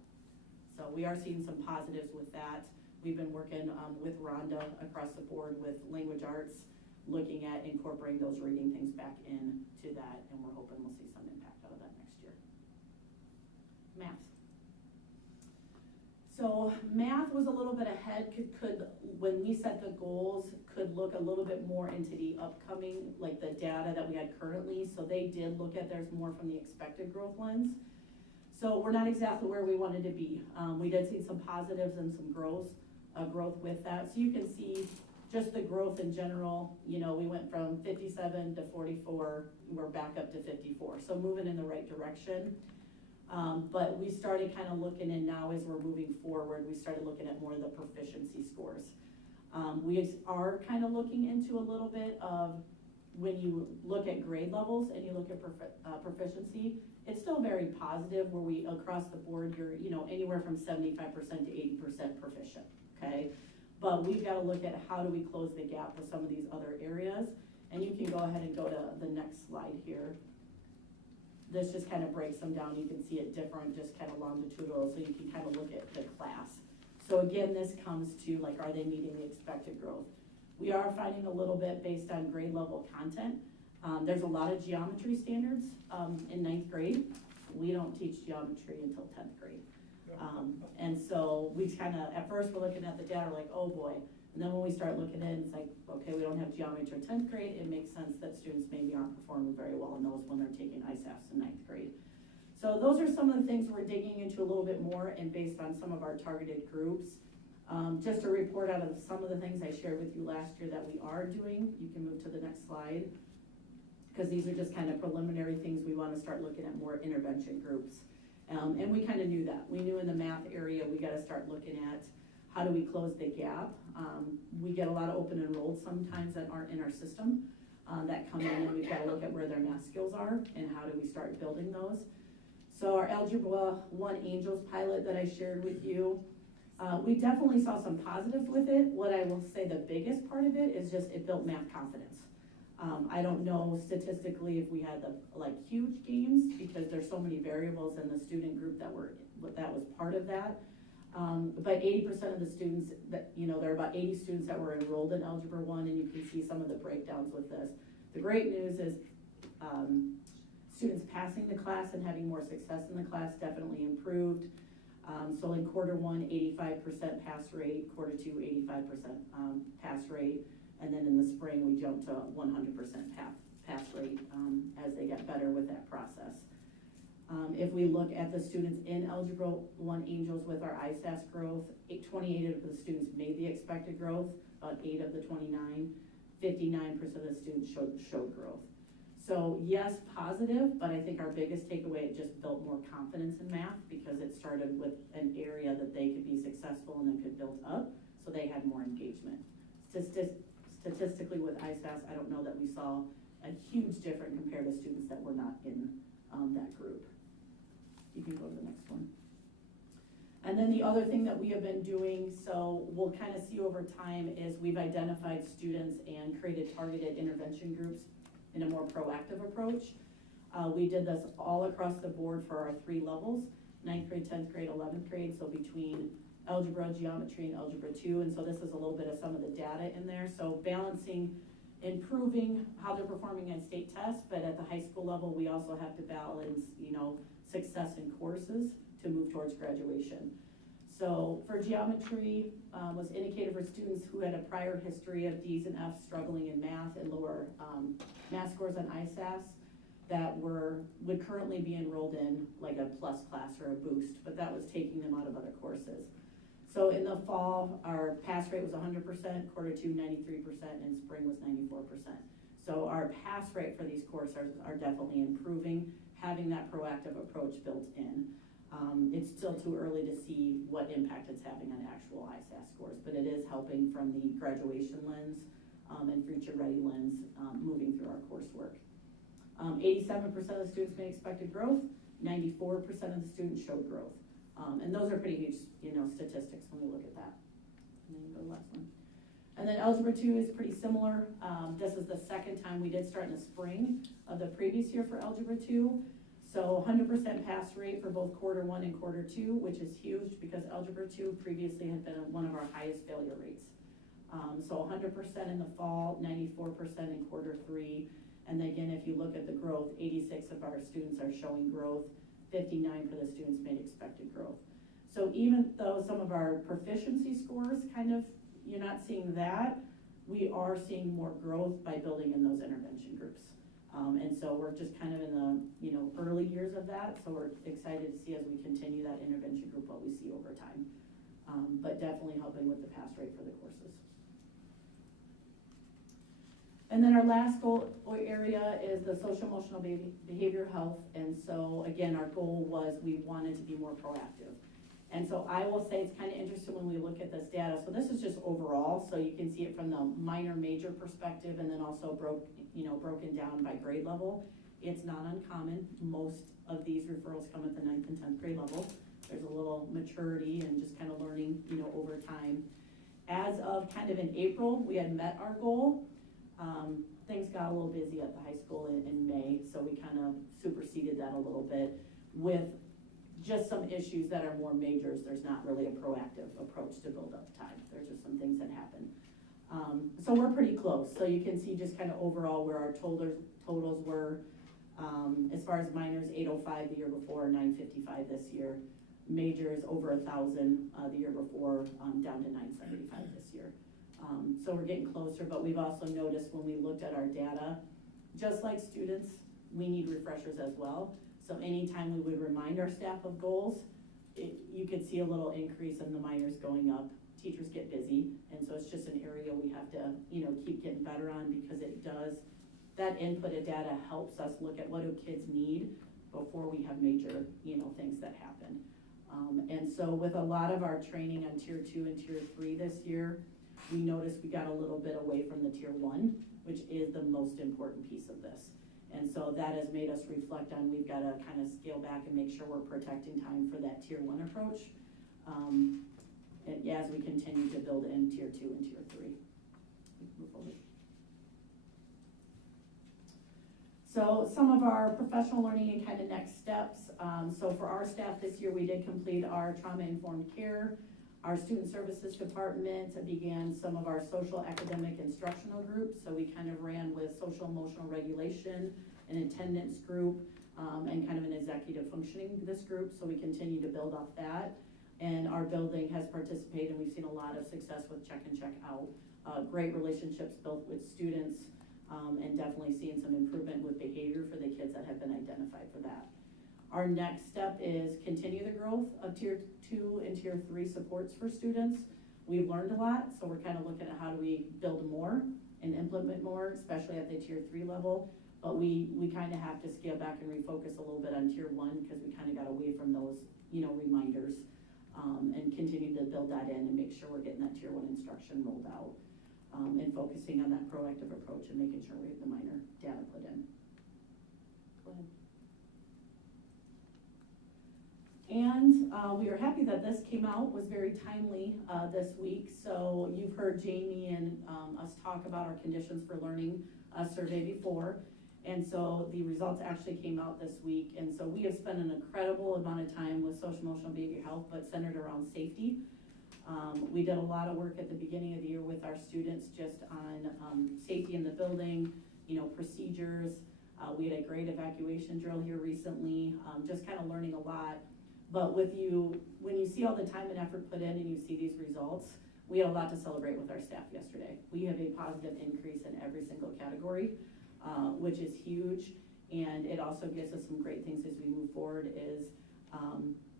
So we are seeing some positives with that. We've been working with Rhonda across the board with language arts, looking at incorporating those reading things back into that, and we're hoping we'll see some impact out of that next year. Math. So math was a little bit ahead, could when we set the goals, could look a little bit more into the upcoming, like the data that we had currently. So they did look at theirs more from the expected growth lens. So we're not exactly where we wanted to be. We did see some positives and some growth with that. So you can see just the growth in general. You know, we went from 57 to 44, we're back up to 54. So moving in the right direction. But we started kind of looking, and now as we're moving forward, we started looking at more of the proficiency scores. We are kind of looking into a little bit of when you look at grade levels and you look at proficiency, it's still very positive where we, across the board, you're, you know, anywhere from 75% to 80% proficient, okay? But we've got to look at how do we close the gap with some of these other areas. And you can go ahead and go to the next slide here. This just kind of breaks them down. You can see it different, just kind of longitudinal, so you can kind of look at the class. So again, this comes to like, are they meeting the expected growth? We are finding a little bit based on grade level content. There's a lot of geometry standards in 9th grade. We don't teach geometry until 10th grade. And so we kind of, at first we're looking at the data like, oh boy. And then when we start looking in, it's like, okay, we don't have geometry in 10th grade. It makes sense that students maybe aren't performing very well in those when they're taking ISAFs in 9th grade. So those are some of the things we're digging into a little bit more, and based on some of our targeted groups. Just a report out of some of the things I shared with you last year that we are doing. You can move to the next slide, because these are just kind of preliminary things. We want to start looking at more intervention groups. And we kind of knew that. We knew in the math area, we got to start looking at how do we close the gap. We get a lot of open enrolled sometimes that aren't in our system that come in, and we've got to look at where their math skills are and how do we start building those. So our Algebra 1 Angels pilot that I shared with you, we definitely saw some positives with it. What I will say the biggest part of it is just it built math confidence. I don't know statistically if we had the huge gains, because there's so many variables in the student group that was part of that. But 80% of the students that, you know, there are about 80 students that were enrolled in Algebra 1, and you can see some of the breakdowns with this. The great news is students passing the class and having more success in the class definitely improved. So in quarter 1, 85% pass rate, quarter 2, 85% pass rate, and then in the spring we jumped to 100% pass rate as they got better with that process. If we look at the students in Algebra 1 Angels with our ISAS growth, 28 of the students made the expected growth, about 8 of the 29, 59% of the students showed growth. So yes, positive, but I think our biggest takeaway, it just built more confidence in math, because it started with an area that they could be successful and then could build up, so they had more engagement. Statistically with ISAS, I don't know that we saw a huge difference compared to students that were not in that group. You can go to the next one. And then the other thing that we have been doing, so we'll kind of see over time, is we've identified students and created targeted intervention groups in a more proactive approach. We did this all across the board for our 3 levels, 9th grade, 10th grade, 11th grade, so between algebra, geometry, and algebra 2, and so this is a little bit of some of the data in there. So balancing, improving how they're performing on state tests, but at the high school level, we also have to balance, success in courses to move towards graduation. So for geometry, was indicated for students who had a prior history of D's and F's struggling in math and lower math scores on ISAS that would currently be enrolled in like a plus class or a boost, but that was taking them out of other courses. So in the fall, our pass rate was 100%, quarter 2, 93%, and spring was 94%. So our pass rate for these courses are definitely improving, having that proactive approach built in. It's still too early to see what impact it's having on actual ISAS scores, but it is helping from the graduation lens and future ready lens moving through our coursework. 87% of the students made expected growth, 94% of the students showed growth. And those are pretty huge, statistics when we look at that. And then you go to the last one. And then algebra 2 is pretty similar. This is the second time we did start in the spring of the previous year for algebra 2. So 100% pass rate for both quarter 1 and quarter 2, which is huge because algebra 2 previously had been one of our highest failure rates. So 100% in the fall, 94% in quarter 3. And again, if you look at the growth, 86 of our students are showing growth, 59 for the students made expected growth. So even though some of our proficiency scores you're not seeing that, we are seeing more growth by building in those intervention groups. And so we're just kind of in the early years of that, so we're excited to see as we continue that intervention group what we see over time. But definitely helping with the pass rate for the courses. And then our last goal area is the social emotional behavioral health. And so again, our goal was we wanted to be more proactive. And so I will say it's kind of interesting when we look at this data. So this is just overall, so you can see it from the minor major perspective and then also broken down by grade level. It's not uncommon. Most of these referrals come at the 9th and 10th grade level. There's a little maturity and just kind of learning, over time. As of kind of in April, we had met our goal. Things got a little busy at the high school in May, so we kind of superseded that a little bit with just some issues that are more majors. There's not really a proactive approach to build up time. There's just some things that happen. So we're pretty close. So you can see just kind of overall where our totals were. As far as minors, 805 the year before, 955 this year. Majors over 1,000 the year before, down to 975 this year. So we're getting closer, but we've also noticed when we looked at our data, just like students, we need refreshers as well. So anytime we would remind our staff of goals, you could see a little increase in the minors going up. Teachers get busy, and so it's just an area we have to, keep getting better on because that input of data helps us look at what do kids need before we have major, things that happen. And so with a lot of our training on tier 2 and tier 3 this year, we noticed we got a little bit away from the tier 1, which is the most important piece of this. And so that has made us reflect on we've got to kind of scale back and make sure we're protecting time for that tier 1 approach as we continue to build in tier 2 and tier 3. Move forward. So some of our professional learning and kind of next steps. So for our staff this year, we did complete our trauma-informed care. Our student services department began some of our social academic instructional groups. So we kind of ran with social emotional regulation, an attendance group, and kind of an executive functioning this group. So we continue to build off that. And our building has participated, and we've seen a lot of success with check and check out. Great relationships built with students, and definitely seeing some improvement with behavior for the kids that have been identified for that. Our next step is continue the growth of tier 2 and tier 3 supports for students. We've learned a lot, so we're kind of looking at how do we build more and implement more, especially at the tier 3 level. But we kind of have to scale back and refocus a little bit on tier 1 because we kind of got away from those, reminders, and continue to build that in and make sure we're getting that tier 1 instruction rolled out, and focusing on that proactive approach and making sure we have the minor data put in. Go ahead. And we are happy that this came out, was very timely this week. So you've heard Jamie and us talk about our conditions for learning survey before. And so the results actually came out this week. And so we have spent an incredible amount of time with social emotional behavior health, but centered around safety. We did a lot of work at the beginning of the year with our students just on safety in the building, you know, procedures. We had a great evacuation drill here recently, just kind of learning a lot. But when you see all the time and effort put in and you see these results, we had a lot to celebrate with our staff yesterday. We have a positive increase in every single category, which is huge. And it also gives us some great things as we move forward is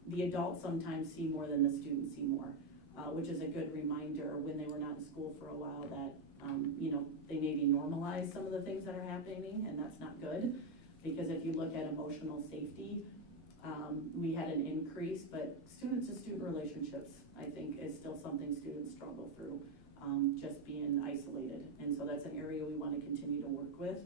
the adults sometimes see more than the students see more, which is a good reminder when they were not in school for a while that, you know, they maybe normalize some of the things that are happening, and that's not good. Because if you look at emotional safety, we had an increase, but student-to-student relationships, I think, is still something students struggle through, just being isolated. And so that's an area we want to continue to work with.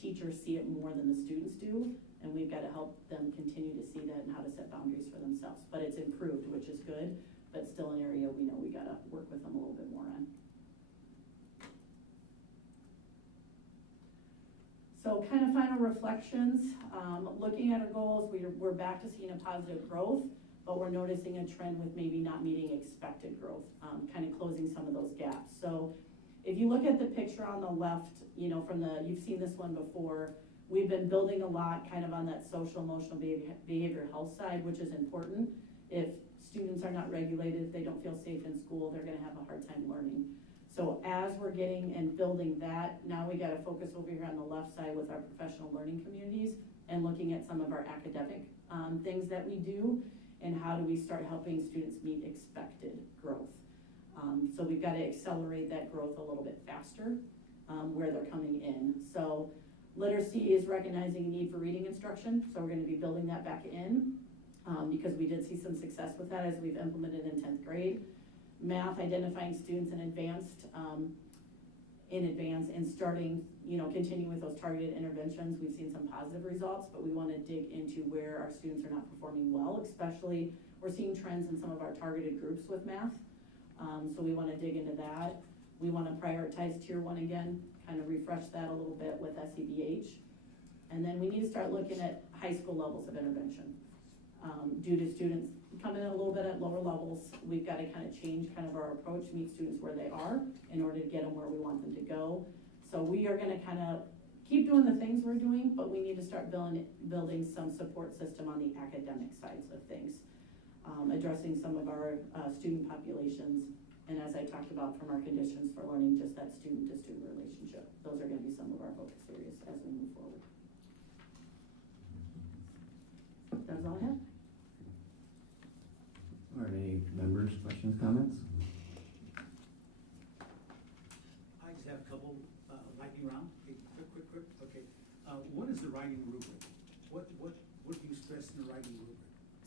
Teachers see it more than the students do, and we've got to help them continue to see that and how to set boundaries for themselves. But it's improved, which is good, but still an area we know we got to work with them a little bit more on. So kind of final reflections, looking at our goals, we're back to seeing a positive growth, but we're noticing a trend with maybe not meeting expected growth, kind of closing some of those gaps. So if you look at the picture on the left, you know, you've seen this one before, we've been building a lot kind of on that social emotional behavioral health side, which is important. If students are not regulated, if they don't feel safe in school, they're gonna have a hard time learning. So as we're getting and building that, now we gotta focus over here on the left side with our professional learning communities and looking at some of our academic things that we do and how do we start helping students meet expected growth. So we've gotta accelerate that growth a little bit faster where they're coming in. So literacy is recognizing a need for reading instruction, so we're gonna be building that back in because we did see some success with that as we've implemented in 10th grade. Math, identifying students in advance and starting, you know, continuing with those targeted interventions. We've seen some positive results, but we want to dig into where our students are not performing well, especially we're seeing trends in some of our targeted groups with math. So we want to dig into that. We want to prioritize tier 1 again, kind of refresh that a little bit with SEBH. And then we need to start looking at high school levels of intervention. Due to students coming in a little bit at lower levels, we've got to kind of change kind of our approach, meet students where they are in order to get them where we want them to go. So we are going to kind of keep doing the things we're doing, but we need to start building some support system on the academic sides of things, addressing some of our student populations. And as I talked about from our conditions for learning, just that student-to-student relationship. Those are going to be some of our focus areas as we move forward. That's all I have. All right, any members, questions, comments? I just have a couple lightning round. Okay, quick. Okay, what is the writing rubric? What do you stress in the writing rubric?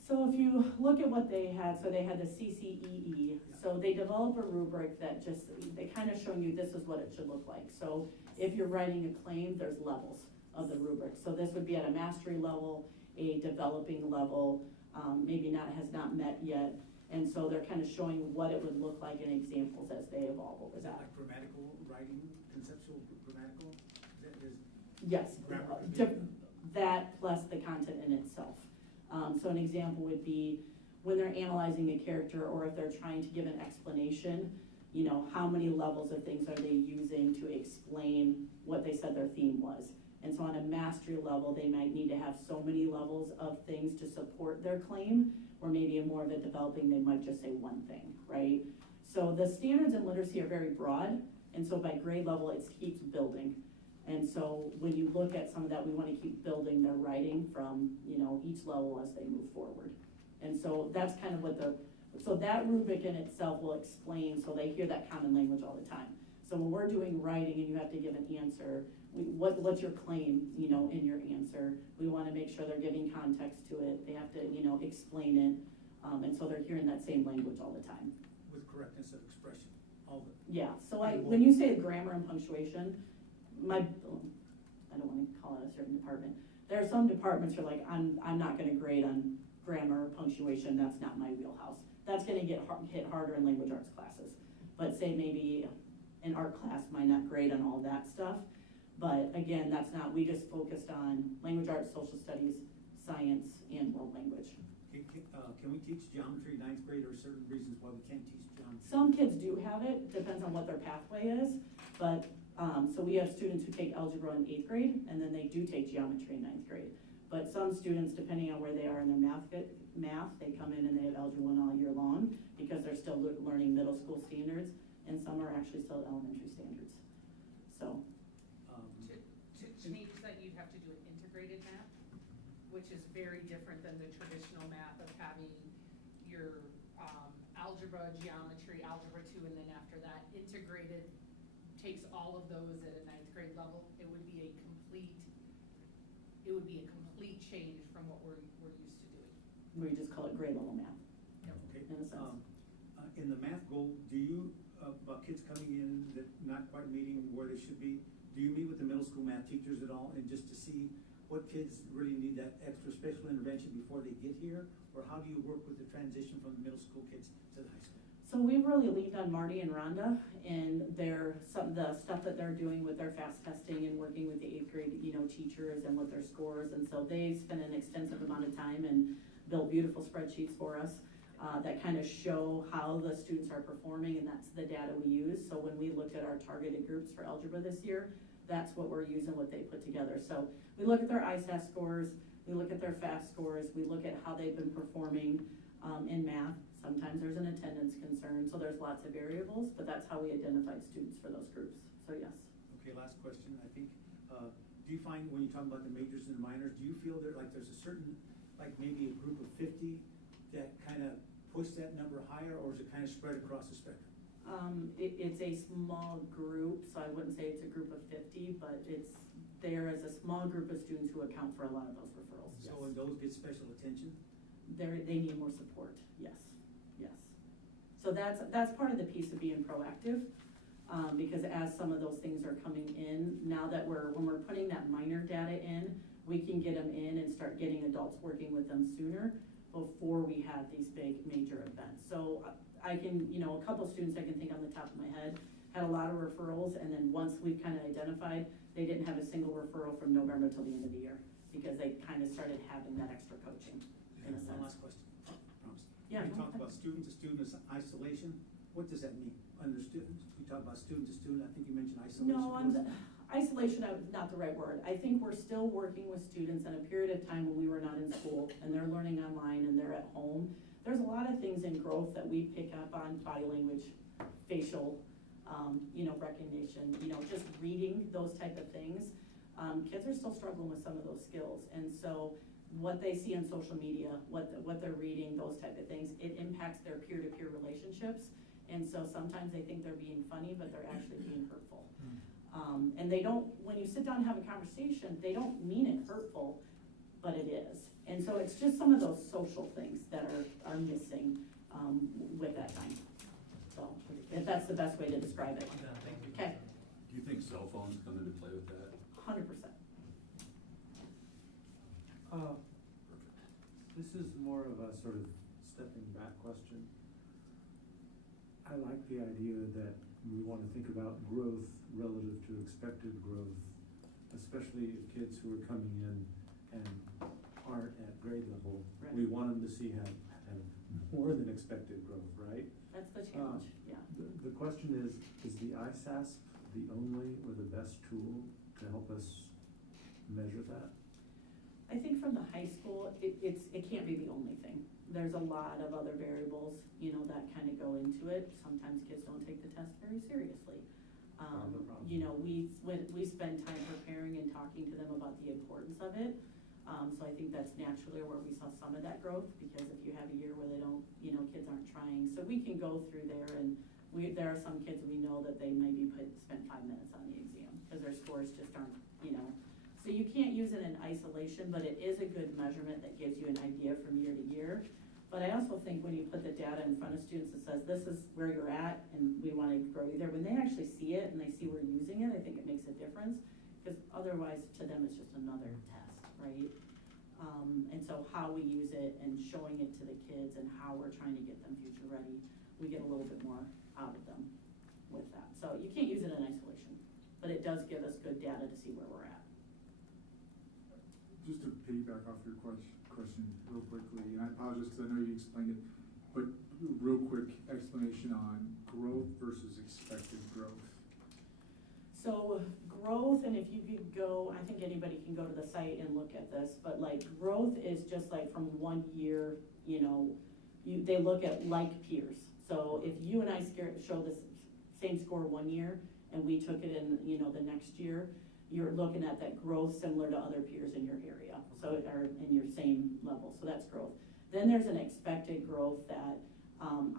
So if you look at what they had, so they had the CCEE. So they develop a rubric that they kind of showing you this is what it should look like. So if you're writing a claim, there's levels of the rubric. So this would be at a mastery level, a developing level, maybe has not met yet. And so they're kind of showing what it would look like in examples as they evolve over Is that that. like grammatical writing, conceptual grammatical? Yes, Grammar. that plus the content in itself. So an example would be when they're analyzing a character or if they're trying to give an explanation, you know, how many levels of things are they using to explain what they said their theme was. And so on a mastery level, they might need to have so many levels of things to support their claim, or maybe in more of a developing, they might just say one thing, right? So the standards in literacy are very broad, and so by grade level, it keeps building. And so when you look at some of that, we want to keep building their writing from, you know, each level as they move forward. And so that's kind of so that rubric in itself will explain, so they hear that common language all the time. So when we're doing writing and you have to give an answer, what's your claim, you know, in your answer? We want to make sure they're giving context to it. They have to, you know, explain it. And so they're hearing that same language all the time. With correctness of expression, all the. Yeah, so when you say grammar and punctuation, I don't want to call it a certain department. There are some departments who are like, I'm not going to grade on grammar, punctuation, that's not my wheelhouse. That's gonna get hit harder in language arts classes. But say maybe an art class might not grade on all that stuff. But again, that's not, we just focused on language arts, social studies, science, and world language. Can we teach geometry ninth grade, or certain reasons why we can't teach geometry? Some kids do have it, depends on what their pathway is, but, so we have students who take algebra in 8th grade, and then they do take geometry in 9th grade. But some students, depending on where they are in their math, they come in and they have Algebra 1 all year long, because they're still learning middle school standards, and some are actually still elementary standards, so. To change that, you'd have to do an integrated math, which is very different than the traditional math of having your algebra, geometry, algebra 2, and then after that, integrated takes all of those at a 9th grade level. It would be a complete change from what we're used to doing. We just call it grade level math, Okay. in a sense. In the math goal, do you, about kids coming in that not quite meeting where they should be, do you meet with the middle school math teachers at all, and just to see what kids really need that extra special intervention before they get here? Or how do you work with the transition from the middle school kids to the high school? So we've really leaned on Marty and Rhonda and the stuff that they're doing with their fast testing and working with the 8th grade, teachers and with their scores. And so they spend an extensive amount of time and build beautiful spreadsheets for us that kind of show how the students are performing, and that's the data we use. So when we looked at our targeted groups for algebra this year, that's what we're using, what they put together. So we look at their ISAT scores, we look at their FAST scores, we look at how they've been performing in math. Sometimes there's an attendance concern, so there's lots of variables, but that's how we identified students for those groups, so yes. Okay, last question, I think. Do you find when you talk about the majors and minors, do you feel there's a certain, like maybe a group of 50 that kind of push that number higher, or is it kind of spread across the spectrum? It's a small group, so I wouldn't say it's a group of 50, but there is a small group of students who account for a lot of those referrals, yes. So when those get special attention? They need more support, yes. So that's part of the piece of being proactive, because as some of those things are coming in, now that when we're putting that minor data in, we can get them in and start getting adults working with them sooner before we have these big major events. So I can, a couple students I can think on the top of my head had a lot of referrals, and then once we've kind of identified, they didn't have a single referral from November till the end of the year, because they kind of started having that extra coaching, in a sense. One last question. Yeah. You talked about student-to-student isolation. What does that mean? Under students, you talk about student-to-student, I think you mentioned isolation. No, isolation is not the right word. I think we're still working with students in a period of time when we were not in school, and they're learning online and they're at home. There's a lot of things in growth that we pick up on: body language, facial, recognition, just reading, those type of things. Kids are still struggling with some of those skills, and so what they see on social media, what they're reading, those type of things, it impacts their peer-to-peer relationships. And so sometimes they think they're being funny, but they're actually being hurtful. And they don't, when you sit down and have a conversation, they don't mean it hurtful, but it is. And so it's just some of those social things that are missing with that time. So if that's the best way to describe it. Okay. Do you think cell phones come into play with that? 100%. This is more of a sort of stepping back question. I like the idea that we want to think about growth relative to expected growth, especially if kids who are coming in and aren't at grade level. Right. We want them to see have more than expected growth, right? That's the challenge, yeah. The question is the ISASP the only or the best tool to help us measure that? I think from the high school, it can't be the only thing. There's a lot of other variables, that kind of go into it. Sometimes kids don't take the test very seriously. We spend time preparing and talking to them about the importance of it. So I think that's naturally where we saw some of that growth, because if you have a year where they don't, kids aren't trying. So we can go through there, and there are some kids we know that they maybe spent 5 minutes on the exam because their scores just aren't, So you can't use it in isolation, but it is a good measurement that gives you an idea from year to year. But I also think when you put the data in front of students that says, this is where you're at and we want to grow you there, when they actually see it and they see we're using it, I think it makes a difference, because otherwise to them it's just another test, right? And so how we use it and showing it to the kids and how we're trying to get them future ready, we get a little bit more out of them with that. So you can't use it in isolation, but it does give us good data to see where we're at. Just to piggyback off your question real quickly, and I apologize because I know you explained it, but real quick explanation on growth versus expected growth. So growth, and if you could go, I think anybody can go to the site and look at this, but like growth is just like from 1 year, you know, they look at like peers. So if you and I show this same score 1 year and we took it in, you know, the next year, you're looking at that growth similar to other peers in your area, so or in your same level. So that's growth. Then there's an expected growth that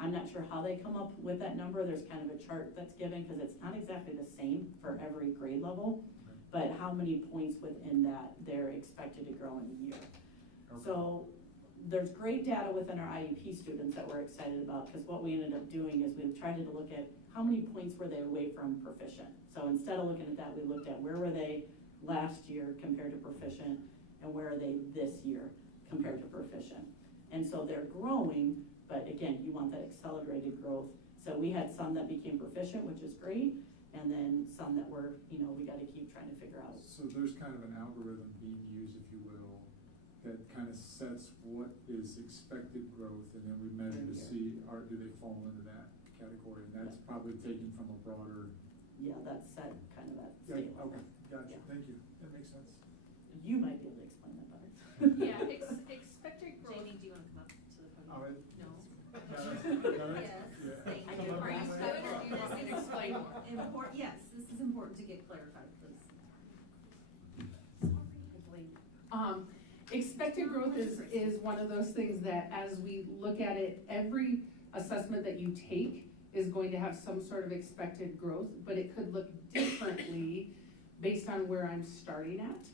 I'm not sure how they come up with that number. There's kind of a chart that's given because it's not exactly the same for every grade level, but how many points within that they're expected to grow in a year. Okay. So there's great data within our IEP students that we're excited about, because what we ended up doing is we tried to look at how many points were they away from proficient. So instead of looking at that, we looked at where were they last year compared to proficient, and where are they this year compared to proficient. And so they're growing, but again, you want that accelerated growth. So we had some that became proficient, which is great, and then some that were, you know, we gotta keep trying to figure out. So there's kind of an algorithm being used, if you will, that kind of sets what is expected growth, and then we measure to see, do they fall into that category? And that's probably taken from a broader. Yeah, that's set kind of at Yeah, state level. okay, gotcha, Yeah. thank you, that makes sense. You might be able to explain that better. Yeah, expected growth. Jamie, do you wanna come up to the podium? All right. No. Yes, Yes, thank Come you. on, Are you come on. good, or do you want me to explain more? Yes, this is important to get clarified, please. Expected growth is one of those things that as we look at it, every assessment that you take is going to have some sort of expected growth, but it could look differently based on where I'm starting at,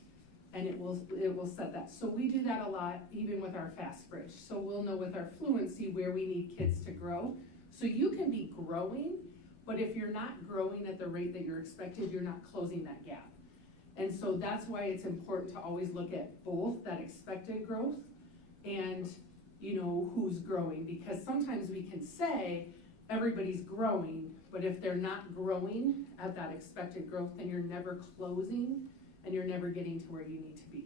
and it will set that. So we do that a lot, even with our fast bridge. So we'll know with our fluency where we need kids to grow. So you can be growing, but if you're not growing at the rate that you're expected, you're not closing that gap. And so that's why it's important to always look at both that expected growth and, you know, who's growing, because sometimes we can say everybody's growing, but if they're not growing at that expected growth, then you're never closing and you're never getting to where you need to be.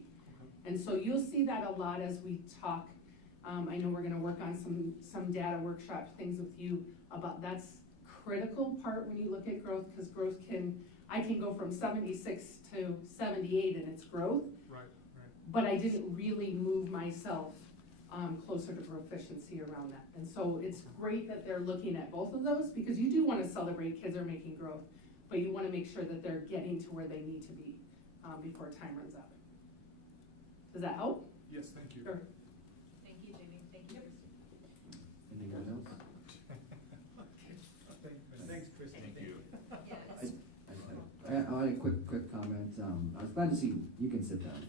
And so you'll see that a lot as we talk. I know we're gonna work on some data workshop things with you about that's critical part when you look at growth, because growth I can go from 76 to 78 and it's growth. Right. But I didn't really move myself closer to proficiency around that. And so it's great that they're looking at both of those, because you do want to celebrate kids are making growth, but you want to make sure that they're getting to where they need to be before time runs out. Does that help? Yes, thank you. Sure. Thank you, Jamie, thank you, Christy. Anyone else? Thanks, Kristen. Thank you. Yes. I had a quick comment. I was glad to see, you can sit down.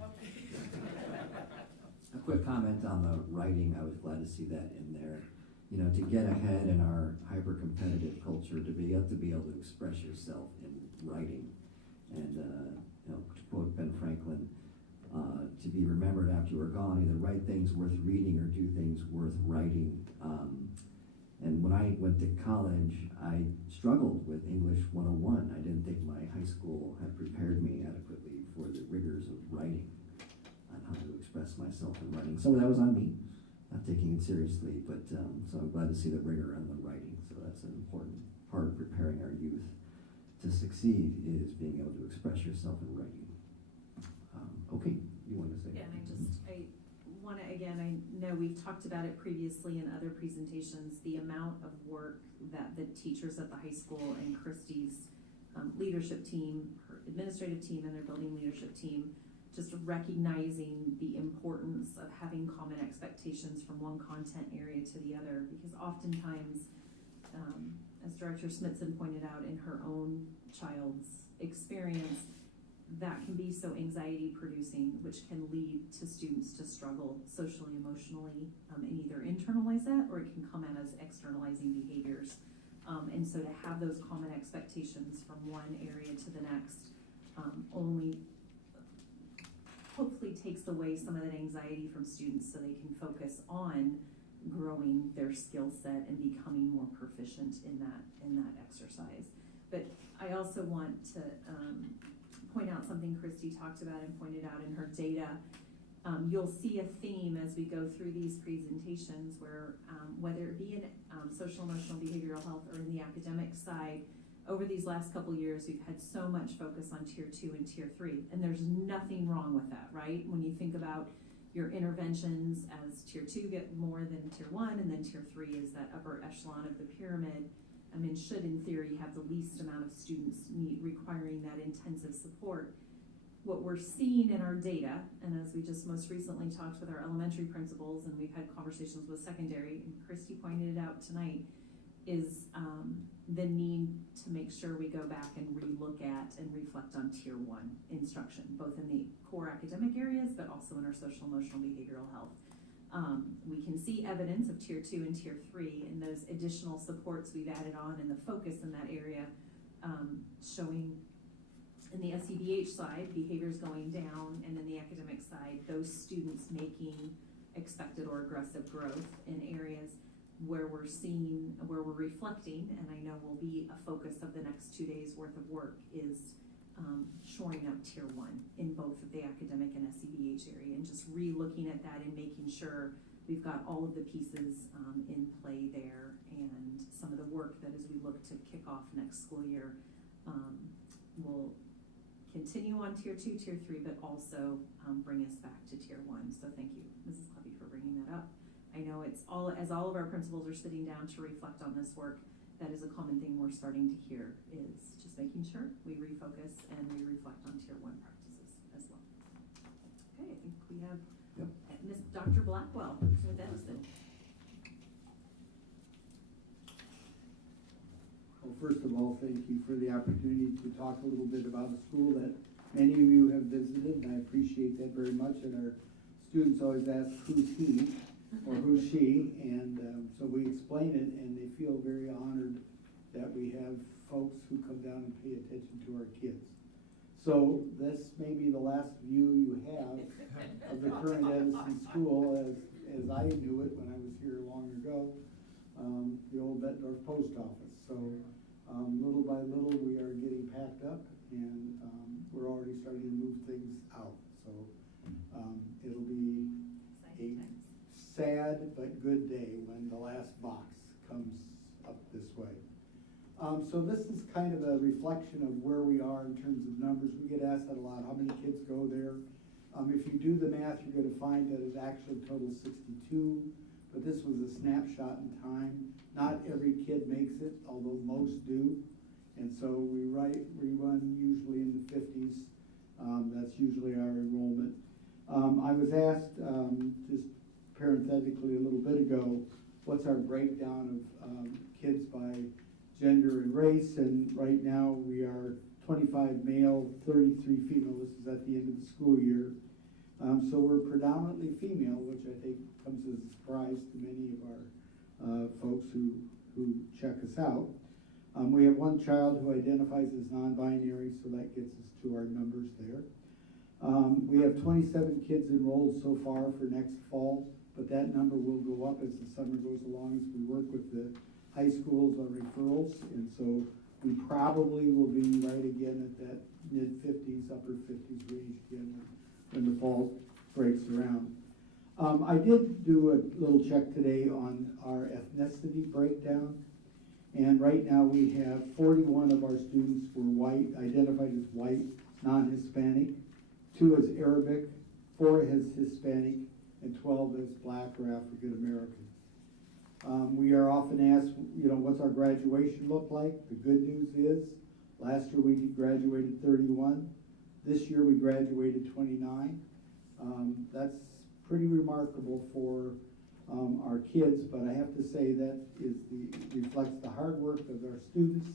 A quick comment on the writing, I was glad to see that in there. You know, to get ahead in our hyper-competitive culture, to be able to express yourself in writing. And, you know, to quote Ben Franklin, to be remembered after you are gone, either write things worth reading or do things worth writing. And when I went to college, I struggled with English 101. I didn't think my high school had prepared me adequately for the rigors of writing, on how to express myself in writing. Some of that was on me, not taking it seriously, but so I'm glad to see the rigor on the writing. So that's an important part of preparing our youth to succeed, is being able to express yourself in writing. Okay, you want to say? Yeah, and I want to, again, I know we've talked about it previously in other presentations, the amount of work that the teachers at the high school and Christy's leadership team, her administrative team, and their building leadership team, just recognizing the importance of having common expectations from one content area to the other, because oftentimes, as Director Smithson pointed out in her own child's experience, that can be so anxiety producing, which can lead to students to struggle socially, emotionally, and either internalize that, or it can come out as externalizing behaviors. And so to have those common expectations from one area to the next only hopefully takes away some of that anxiety from students so they can focus on growing their skill set and becoming more proficient in that exercise. But I also want to point out something Christy talked about and pointed out in her data. You'll see a theme as we go through these presentations where whether it be in social, emotional, behavioral health or in the academic side, over these last couple years, we've had so much focus on tier 2 and tier 3, and there's nothing wrong with that, right? When you think about your interventions as tier 2 get more than tier 1, and then tier 3 is that upper echelon of the pyramid, I mean, should in theory have the least amount of students requiring that intensive support. What we're seeing in our data, and as we just most recently talked with our elementary principals, and we've had conversations with secondary, and Christy pointed it out tonight, is the need to make sure we go back and relook at and reflect on tier 1 instruction, both in the core academic areas, but also in our social, emotional, behavioral health. We can see evidence of tier 2 and tier 3 and those additional supports we've added on and the focus in that area, showing in the SEBH side, behaviors going down, and in the academic side, those students making expected or aggressive growth in areas where we're seeing, where we're reflecting, and I know will be a focus of the next 2 days worth of work, is shoring up tier 1 in both of the academic and SEBH area, and just re-looking at that and making sure we've got all of the pieces in play there, and some of the work that as we look to kick off next school year will continue on tier 2, tier 3, but also bring us back to tier 1. So thank you, Mrs. Clevey, for bringing that up. I know it's all, as all of our principals are sitting down to reflect on this work, that is a common thing we're starting to hear, is just making sure we refocus and we reflect on tier 1 practices as well. Okay, I think we have Miss Dr. Blackwell with Edison. Well, first of all, thank you for the opportunity to talk a little bit about a school that many of you have visited, and I appreciate that very much. And our students always ask, who's he or who's she? And so we explain it, and they feel very honored that we have folks who come down and pay attention to our kids. So this may be the last view you have of the current Edison School as I knew it when I was here long ago, the old Bettendorf Post Office. So little by little we are getting packed up, and we're already starting to move things out. So it'll be a sad but good day when the last box comes up this way. So this is kind of a reflection of where we are in terms of numbers. We get asked that a lot, how many kids go there? If you do the math, you're going to find that it actually totals 62, but this was a snapshot in time. Not every kid makes it, although most do. And so we run usually in the 50s. That's usually our enrollment. I was asked, just parenthetically a little bit ago, what's our breakdown of kids by gender and race, and right now we are 25 male, 33 female. This is at the end of the school year. So we're predominantly female, which I think comes as a surprise to many of our folks who check us out. We have one child who identifies as non-binary, so that gets us to our numbers there. We have 27 kids enrolled so far for next fall, but that number will go up as the summer goes along as we work with the high schools on referrals, and so we probably will be right again at that mid-50s, upper 50s range again when the fall breaks around. I did do a little check today on our ethnicity breakdown, and right now we have 41 of our students were white, identified as white, non-Hispanic, 2 as Arabic, 4 as Hispanic, and 12 as Black or African American. We are often asked, what's our graduation look like? The good news is, last year we graduated 31. This year we graduated 29. That's pretty remarkable for our kids, but I have to say that reflects the hard work of our students,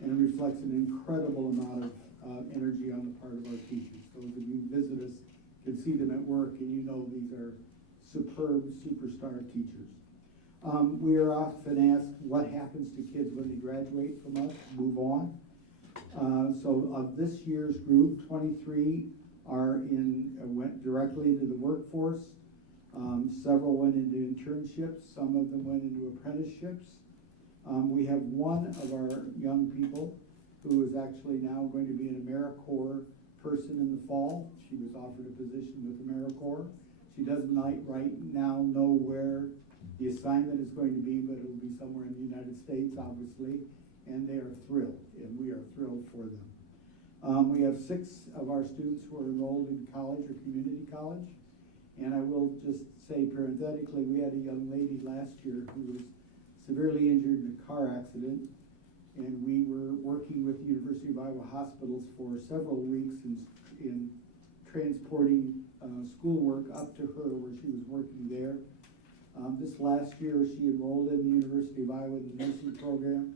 and it reflects an incredible amount of energy on the part of our teachers. Those of you who visit us can see them at work, and you know these are superb, superstar teachers. We are often asked what happens to kids when they graduate from us, move on. So of this year's group, 23 went directly into the workforce. Several went into internships, some of them went into apprenticeships. We have one of our young people who is actually now going to be an AmeriCorps person in the fall. She was offered a position with AmeriCorps. She doesn't right now know where the assignment is going to be, but it will be somewhere in the United States, obviously, and they are thrilled, and we are thrilled for them. We have 6 of our students who are enrolled in college or community college, and I will just say parenthetically, we had a young lady last year who was severely injured in a car accident, and we were working with the University of Iowa hospitals for several weeks in transporting schoolwork up to her where she was working there. This last year, she enrolled in the University of Iowa in the nursing program.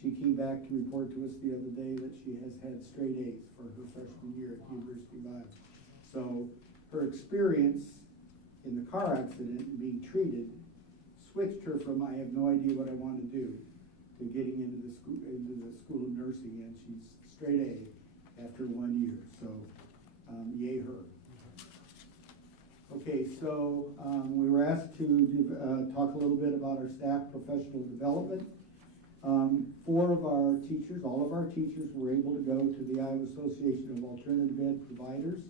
She came back to report to us the other day that she has had straight A's for her freshman year at the University of Iowa. So her experience in the car accident and being treated switched her from I have no idea what I want to do to getting into the school of nursing, and she's straight A after 1 year. So yay her. Okay, so we were asked to talk a little bit about our staff professional development. 4 of our teachers, all of our teachers, were able to go to the Iowa Association of Alternative Ed Providers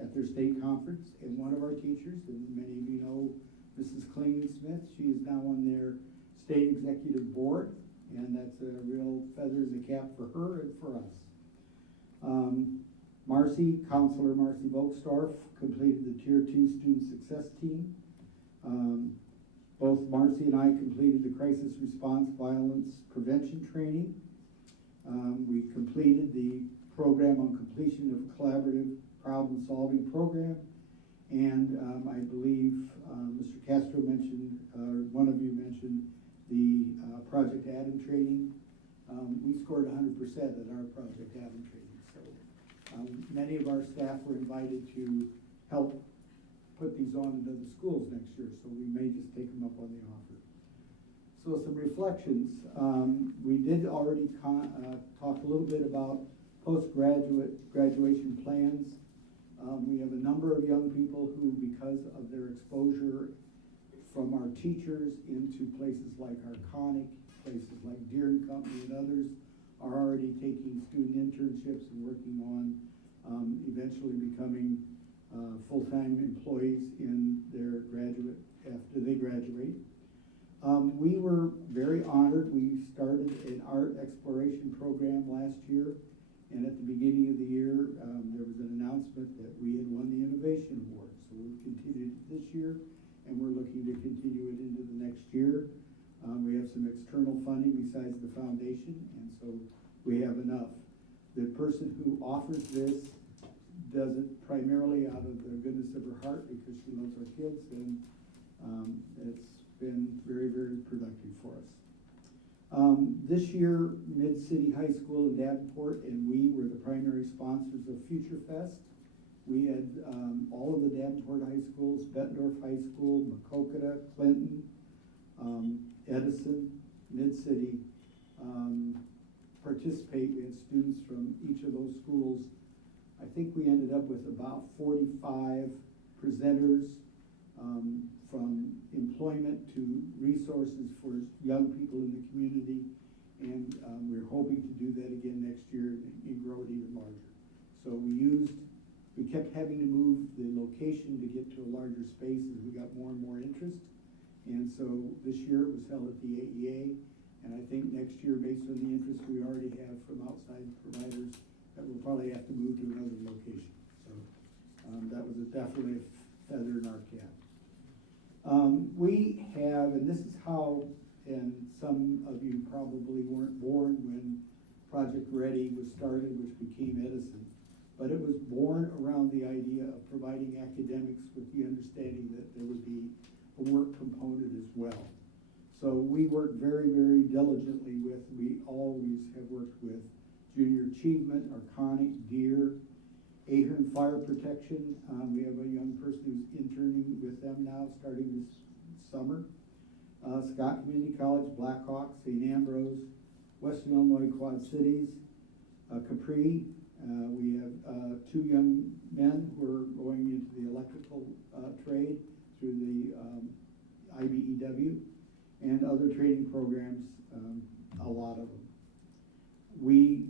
at their state conference, and one of our teachers, and many of you know Mrs. Klingon-Smith, she is now on their state executive board, and that's a real feather in the cap for her and for us. Counselor Marcy Volksdorf completed the Tier 2 Student Success Team. Both Marcy and I completed the Crisis Response Violence Prevention Training. We completed the program on completion of collaborative problem-solving program. And I believe Mr. Castro mentioned, one of you mentioned, the Project Adam training. We scored 100% at our Project Adam training. So many of our staff were invited to help put these on into the schools next year, so we may just take them up on the offer. So some reflections. We did already talk a little bit about graduation plans. We have a number of young people who, because of their exposure from our teachers into places like Arconic, places like Deere and Company and others, are already taking student internships and working on eventually becoming full-time employees in their after they graduate. We were very honored. We started an art exploration program last year, and at the beginning of the year, there was an announcement that we had won the Innovation Award. So we've continued it this year, and we're looking to continue it into the next year. We have some external funding besides the foundation, and so we have enough. The person who offers this does it primarily out of the goodness of her heart because she loves our kids, and it's been very, very productive for us. This year, Mid-City High School in Davenport and we were the primary sponsors of Future Fest. We had all of the Davenport high schools, Bettendorf High School, Maquoketa, Clinton, Edison, Mid-City, participate. We had students from each of those schools. I think we ended up with about 45 presenters, from employment to resources for young people in the community, and we're hoping to do that again next year and grow it even larger. So we kept having to move the location to get to a larger space as we got more and more interest, and so this year it was held at the AEA, and I think next year, based on the interest we already have from outside providers, that we'll probably have to move to another location. So that was definitely a feather in our cap. We have, and this is how, and some of you probably weren't born when Project Ready was started, which became Edison, but it was born around the idea of providing academics with the understanding that there would be a work component as well. So we work very, very diligently we always have worked with Junior Achievement, Arconic, Deere, Ahern Fire Protection. We have a young person who's interning with them now, starting this summer. Scott Community College, Blackhawk, St. Ambrose, Western Illinois Quad Cities, Capri, We have two young men who are going into the electrical trade through the IBEW and other training programs, a lot of them. We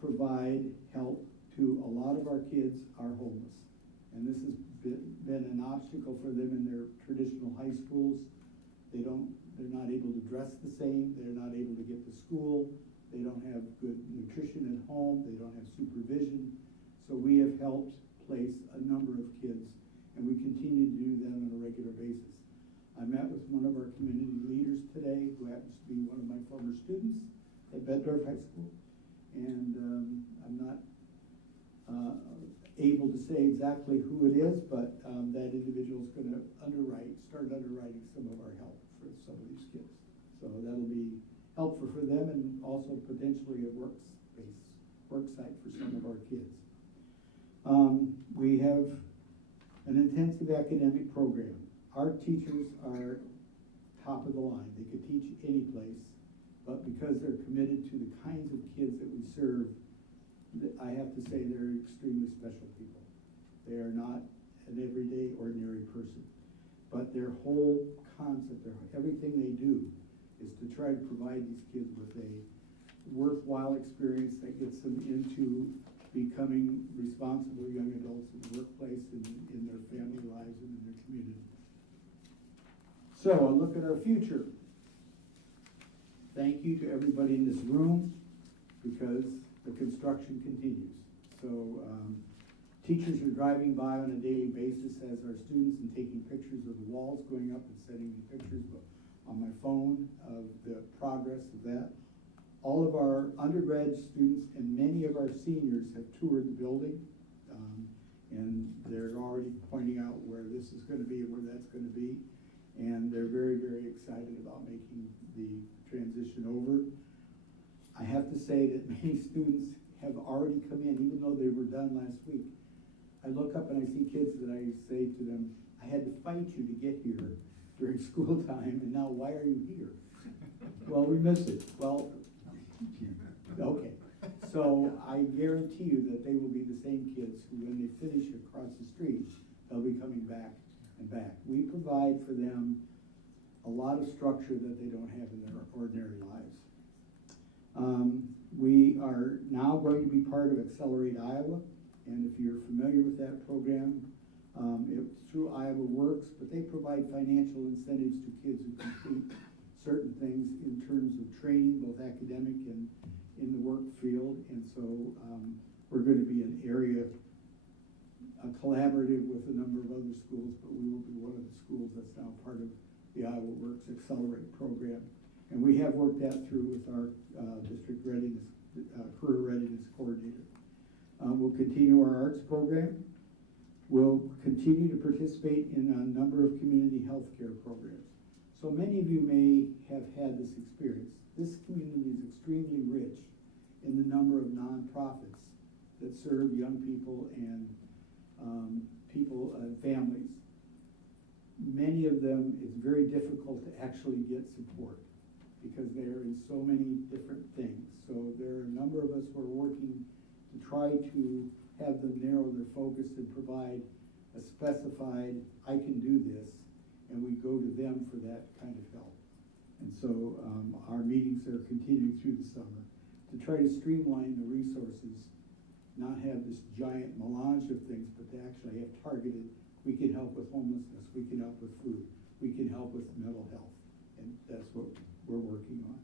provide help to a lot of our kids are homeless. And this has been an obstacle for them in their traditional high schools. They're not able to dress the same. They're not able to get to school. They don't have good nutrition at home. They don't have supervision. So we have helped place a number of kids, and we continue to do that on a regular basis. I met with one of our community leaders today, who happens to be one of my former students at Bett High School. And I'm not able to say exactly who it is, but that individual is going to start underwriting some of our help for some of these kids. So that'll be helpful for them and also potentially a work site for some of our kids. We have an intensive academic program. Our teachers are top of the line. They could teach any place, but because they're committed to the kinds of kids that we serve, I have to say they're extremely special people. They are not an everyday, ordinary person. But their whole concept, everything they do, is to try to provide these kids with a worthwhile experience that gets them into becoming responsible young adults in the workplace and in their family lives and in their community. So a look at our future. Thank you to everybody in this room, because the construction continues. So teachers are driving by on a daily basis as our students and taking pictures of the walls going up and sending me pictures on my phone of the progress of that. All of our undergrad students and many of our seniors have toured the building, and they're already pointing out where this is going to be and where that's going to be. And they're very, very excited about making the transition over. I have to say that many students have already come in, even though they were done last week. I look up and I see kids that I say to them, I had to fight you to get here during school time, and now why are you here? Well, we miss it. Well, okay. So I guarantee you that they will be the same kids who, when they finish across the street, they'll be coming back and back. We provide for them a lot of structure that they don't have in their ordinary lives. We are now going to be part of Accelerate Iowa, and if you're familiar with that program, it's through Iowa Works, but they provide financial incentives to kids who complete certain things in terms of training, both academic and in the work field. And so we're going to be an area, a collaborative with a number of other schools, but we will be one of the schools that's now part of the Iowa Works Accelerate program. And we have worked that through with our district readiness, career readiness coordinator. We'll continue our arts program. We'll continue to participate in a number of community health care programs. So many of you may have had this experience. This community is extremely rich in the number of nonprofits that serve young people and people and families. Many of them, it's very difficult to actually get support because they're in so many different things. So there are a number of us who are working to try to have them narrow their focus and provide a specified, I can do this, and we go to them for that kind of help. And so our meetings are continuing through the summer to try to streamline the resources, not have this giant melange of things, but to actually have targeted. We can help with homelessness, we can help with food, we can help with mental health, and that's what we're working on.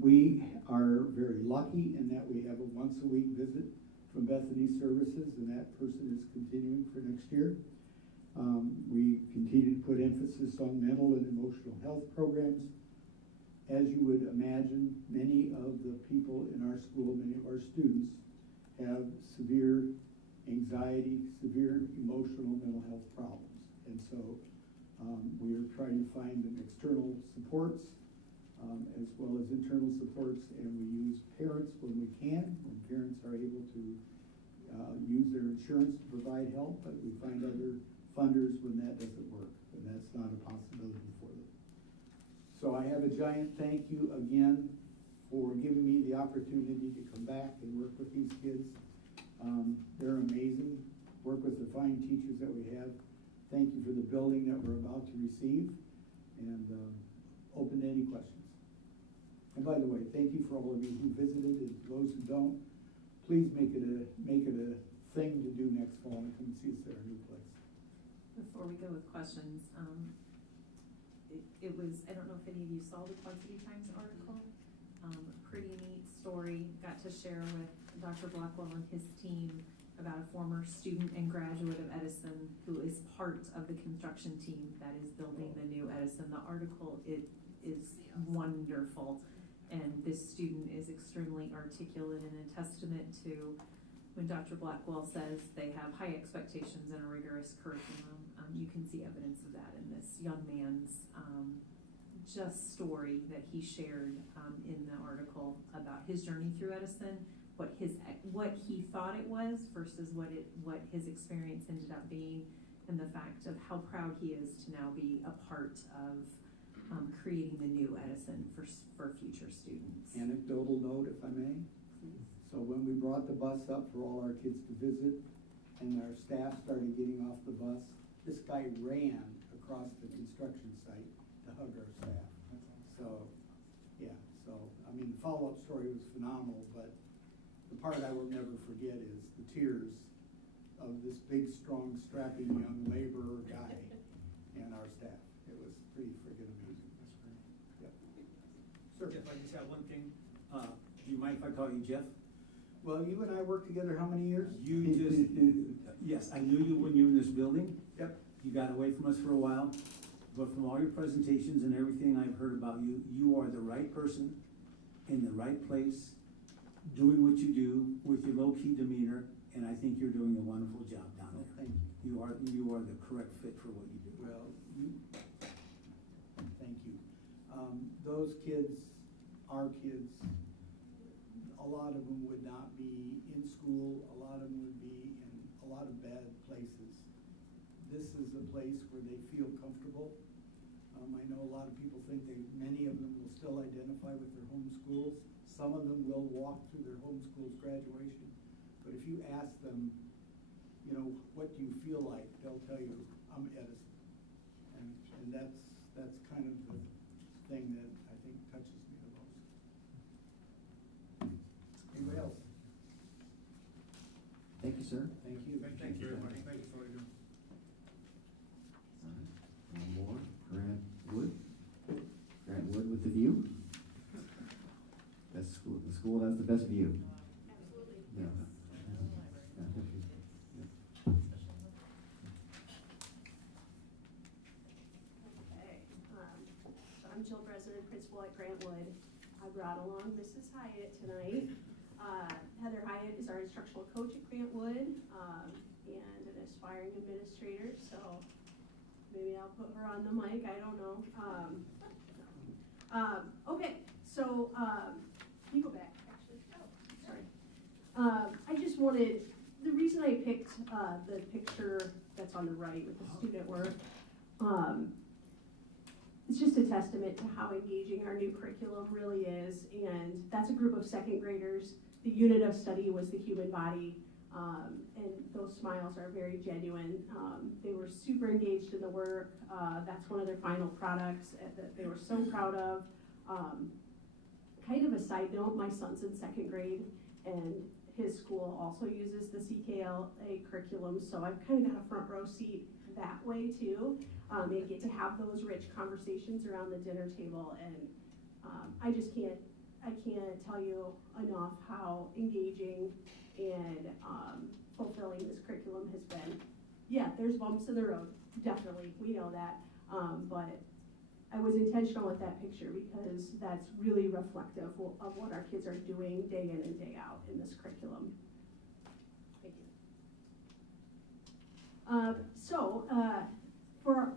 We are very lucky in that we have a once-a-week visit from Bethany Services, and that person is continuing for next year. We continue to put emphasis on mental and emotional health programs. As you would imagine, many of the people in our school, many of our students, have severe anxiety, severe emotional mental health problems. And so we are trying to find them external supports as well as internal supports, and we use parents when we can, when parents are able to use their insurance to provide help, but we find other funders when that doesn't work, and that's not a possibility for them. So I have a giant thank you again for giving me the opportunity to come back and work with these kids. They're amazing. Work with the fine teachers that we have. Thank you for the building that we're about to receive, and open to any questions. And by the way, thank you for all of you who visited, and those who don't, please make it a thing to do next fall and come and see us at our new place. Before we go with questions, it was, I don't know if any of you saw the Quad City Times article. Pretty neat story. Got to share with Dr. Blackwell and his team about a former student and graduate of Edison who is part of the construction team that is building the new Edison. The article, it is wonderful, and this student is extremely articulate and a testament to when Dr. Blackwell says they have high expectations and a rigorous curriculum. You can see evidence of that in this young man's just story that he shared in the article about his journey through Edison, what he thought it was versus what his experience ended up being, and the fact of how proud he is to now be a part of creating the new Edison for future students. Anecdotal note, if I may. Please. So when we brought the bus up for all our kids to visit, and our staff started getting off the bus, this guy ran across the construction site to hug our staff. So, yeah, I mean, the follow-up story was phenomenal, but the part I will never forget is the tears of this big, strong, strapping young laborer guy and our staff. It was pretty friggin' amazing. That's great. Yep. Sir. Jeff, I just have one thing. Do you mind if I call you Jeff? Well, you and I worked together how many years? You just, yes, I knew you when you were in this building. Yep. You got away from us for a while, but from all your presentations and everything I've heard about you, you are the right person in the right place, doing what you do with your low-key demeanor, and I think you're doing a wonderful job down there. Thank you. You are the correct fit for what you do. Well, thank you. Those kids, our kids, a lot of them would not be in school, a lot of them would be in a lot of bad places. This is a place where they feel comfortable. I know a lot of people think many of them will still identify with their home schools. Some of them will walk through their home school's graduation. But if you ask them, you know, what do you feel like, they'll tell you, I'm Edison. And that's kind of the thing that I think touches me the most. Anybody else? Thank you, sir. Thank you. Thank you very much. Thank you for all you do. One more, Grant Wood. Grant Wood with the view. Best school, the school has the best view. Absolutely. Yeah. Okay, so I'm Jill President, principal at Grant Wood. I brought along Mrs. Hyatt tonight. Heather Hyatt is our instructional coach at Grant Wood, and an aspiring administrator, so maybe I'll put her on the mic, I don't know. Okay, so, you go back, actually. Oh, sorry. I just wanted, the reason I picked the picture that's on the right with the student work, it's just a testament to how engaging our new curriculum really is, and that's a group of second graders. The unit of study was the human body, and those smiles are very genuine. They were super engaged in the work. That's one of their final products that they were so proud of. Kind of a side note, my son's in second grade, and his school also uses the CKLA curriculum, so I've kind of got a front row seat that way too. And get to have those rich conversations around the dinner table, and I can't tell you enough how engaging and fulfilling this curriculum has been. Yeah, there's bumps in the road, definitely, we know that, but I was intentional with that picture because that's really reflective of what our kids are doing day in and day out in this curriculum. Thank you. For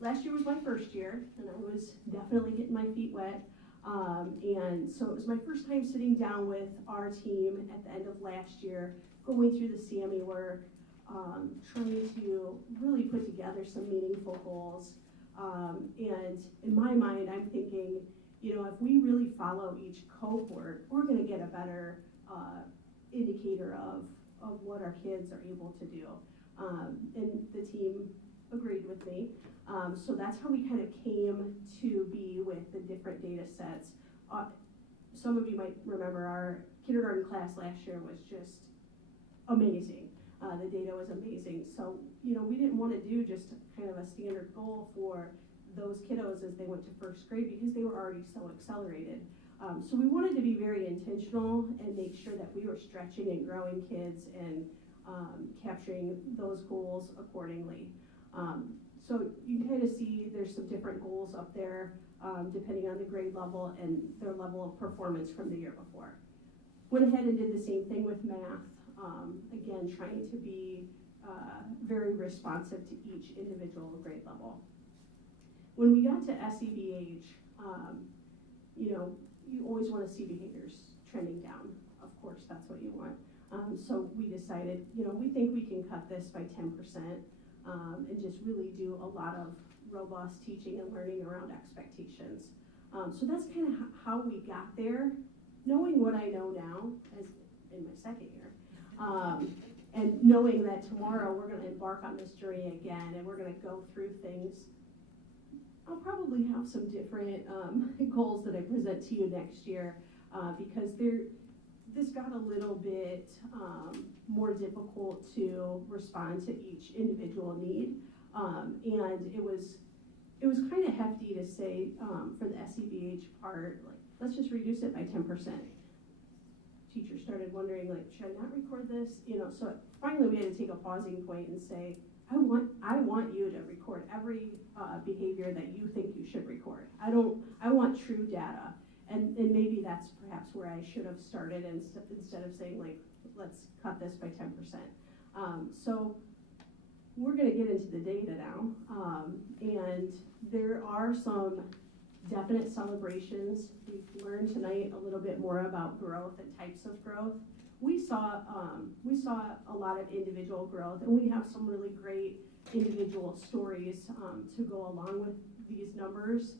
last year was my first year, and I was definitely getting my feet wet. And so it was my first time sitting down with our team at the end of last year, going through the CME work, trying to really put together some meaningful goals. And in my mind, I'm thinking, you know, if we really follow each cohort, we're gonna get a better indicator of what our kids are able to do. And the team agreed with me. So that's how we kind of came to be with the different data sets. Some of you might remember our kindergarten class last year was just amazing. The data was amazing. So, you know, we didn't want to do just kind of a standard goal for those kiddos as they went to first grade because they were already so accelerated. So we wanted to be very intentional and make sure that we were stretching and growing kids and capturing those goals accordingly. So you can kind of see there's some different goals up there depending on the grade level and their level of performance from the year before. Went ahead and did the same thing with math. Again, trying to be very responsive to each individual grade level. When we got to SEBH, you know, you always want to see behaviors trending down. Of course, that's what you want. So we decided, you know, we think we can cut this by 10% and just really do a lot of robust teaching and learning around expectations. So that's kind of how we got there. Knowing what I know now, as in my second year, and knowing that tomorrow we're going to embark on this journey again and we're going to go through things, I'll probably have some different goals that I present to you next year because this got a little bit more difficult to respond to each individual need, and it was kind of hefty to say for the SEBH part, like, let's just reduce it by 10%. Teachers started wondering, like, should I not record this? You know, so finally we had to take a pausing point and say, I want you to record every behavior that you think you should record. I want true data. And maybe that's perhaps where I should have started instead of saying, like, let's cut this by 10%. So we're gonna get into the data now. And there are some definite celebrations. We've learned tonight a little bit more about growth and types of growth. We saw a lot of individual growth, and we have some really great individual stories to go along with these numbers.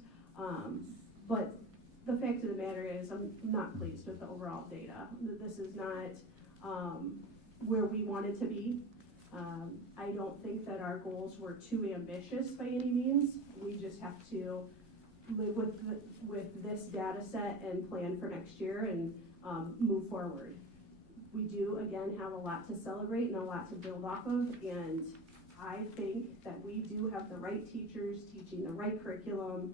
But the fact of the matter is, I'm not pleased with the overall data. This is not where we wanted to be. I don't think that our goals were too ambitious by any means. We just have to live with this data set and plan for next year and move forward. We do, again, have a lot to celebrate and a lot to build off of, and I think that we do have the right teachers teaching the right curriculum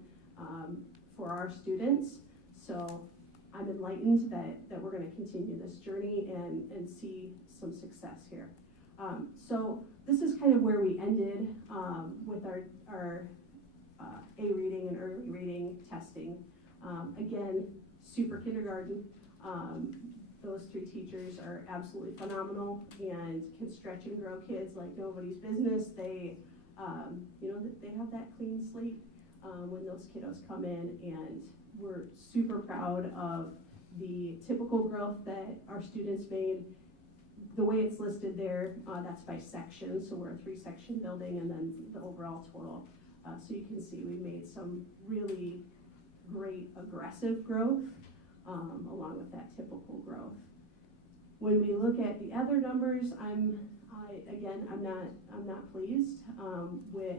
for our students. So I'm enlightened that we're going to continue this journey and see some success here. So this is kind of where we ended with our A reading and early reading testing. Again, super kindergarten. Those three teachers are absolutely phenomenal and can stretch and grow kids like nobody's business. They, you know, they have that clean slate when those kiddos come in, and we're super proud of the typical growth that our students made. The way it's listed there, that's by section, so we're a 3-section building, and then the overall total. So you can see we made some really great aggressive growth along with that typical growth. When we look at the other numbers, I'm not pleased with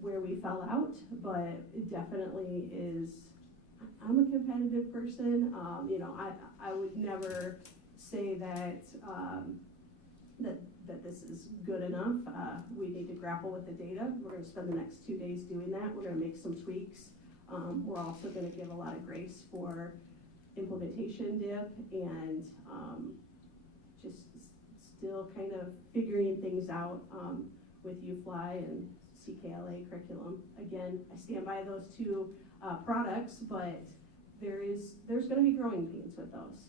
where we fell out, but it definitely is. I'm a competitive person. You know, I would never say that that this is good enough. We need to grapple with the data. We're going to spend the next 2 days doing that. We're going to make some tweaks. We're also going to give a lot of grace for implementation dip and just still kind of figuring things out with UFly and CKLA curriculum. Again, I stand by those two products, but there's going to be growing pains with those.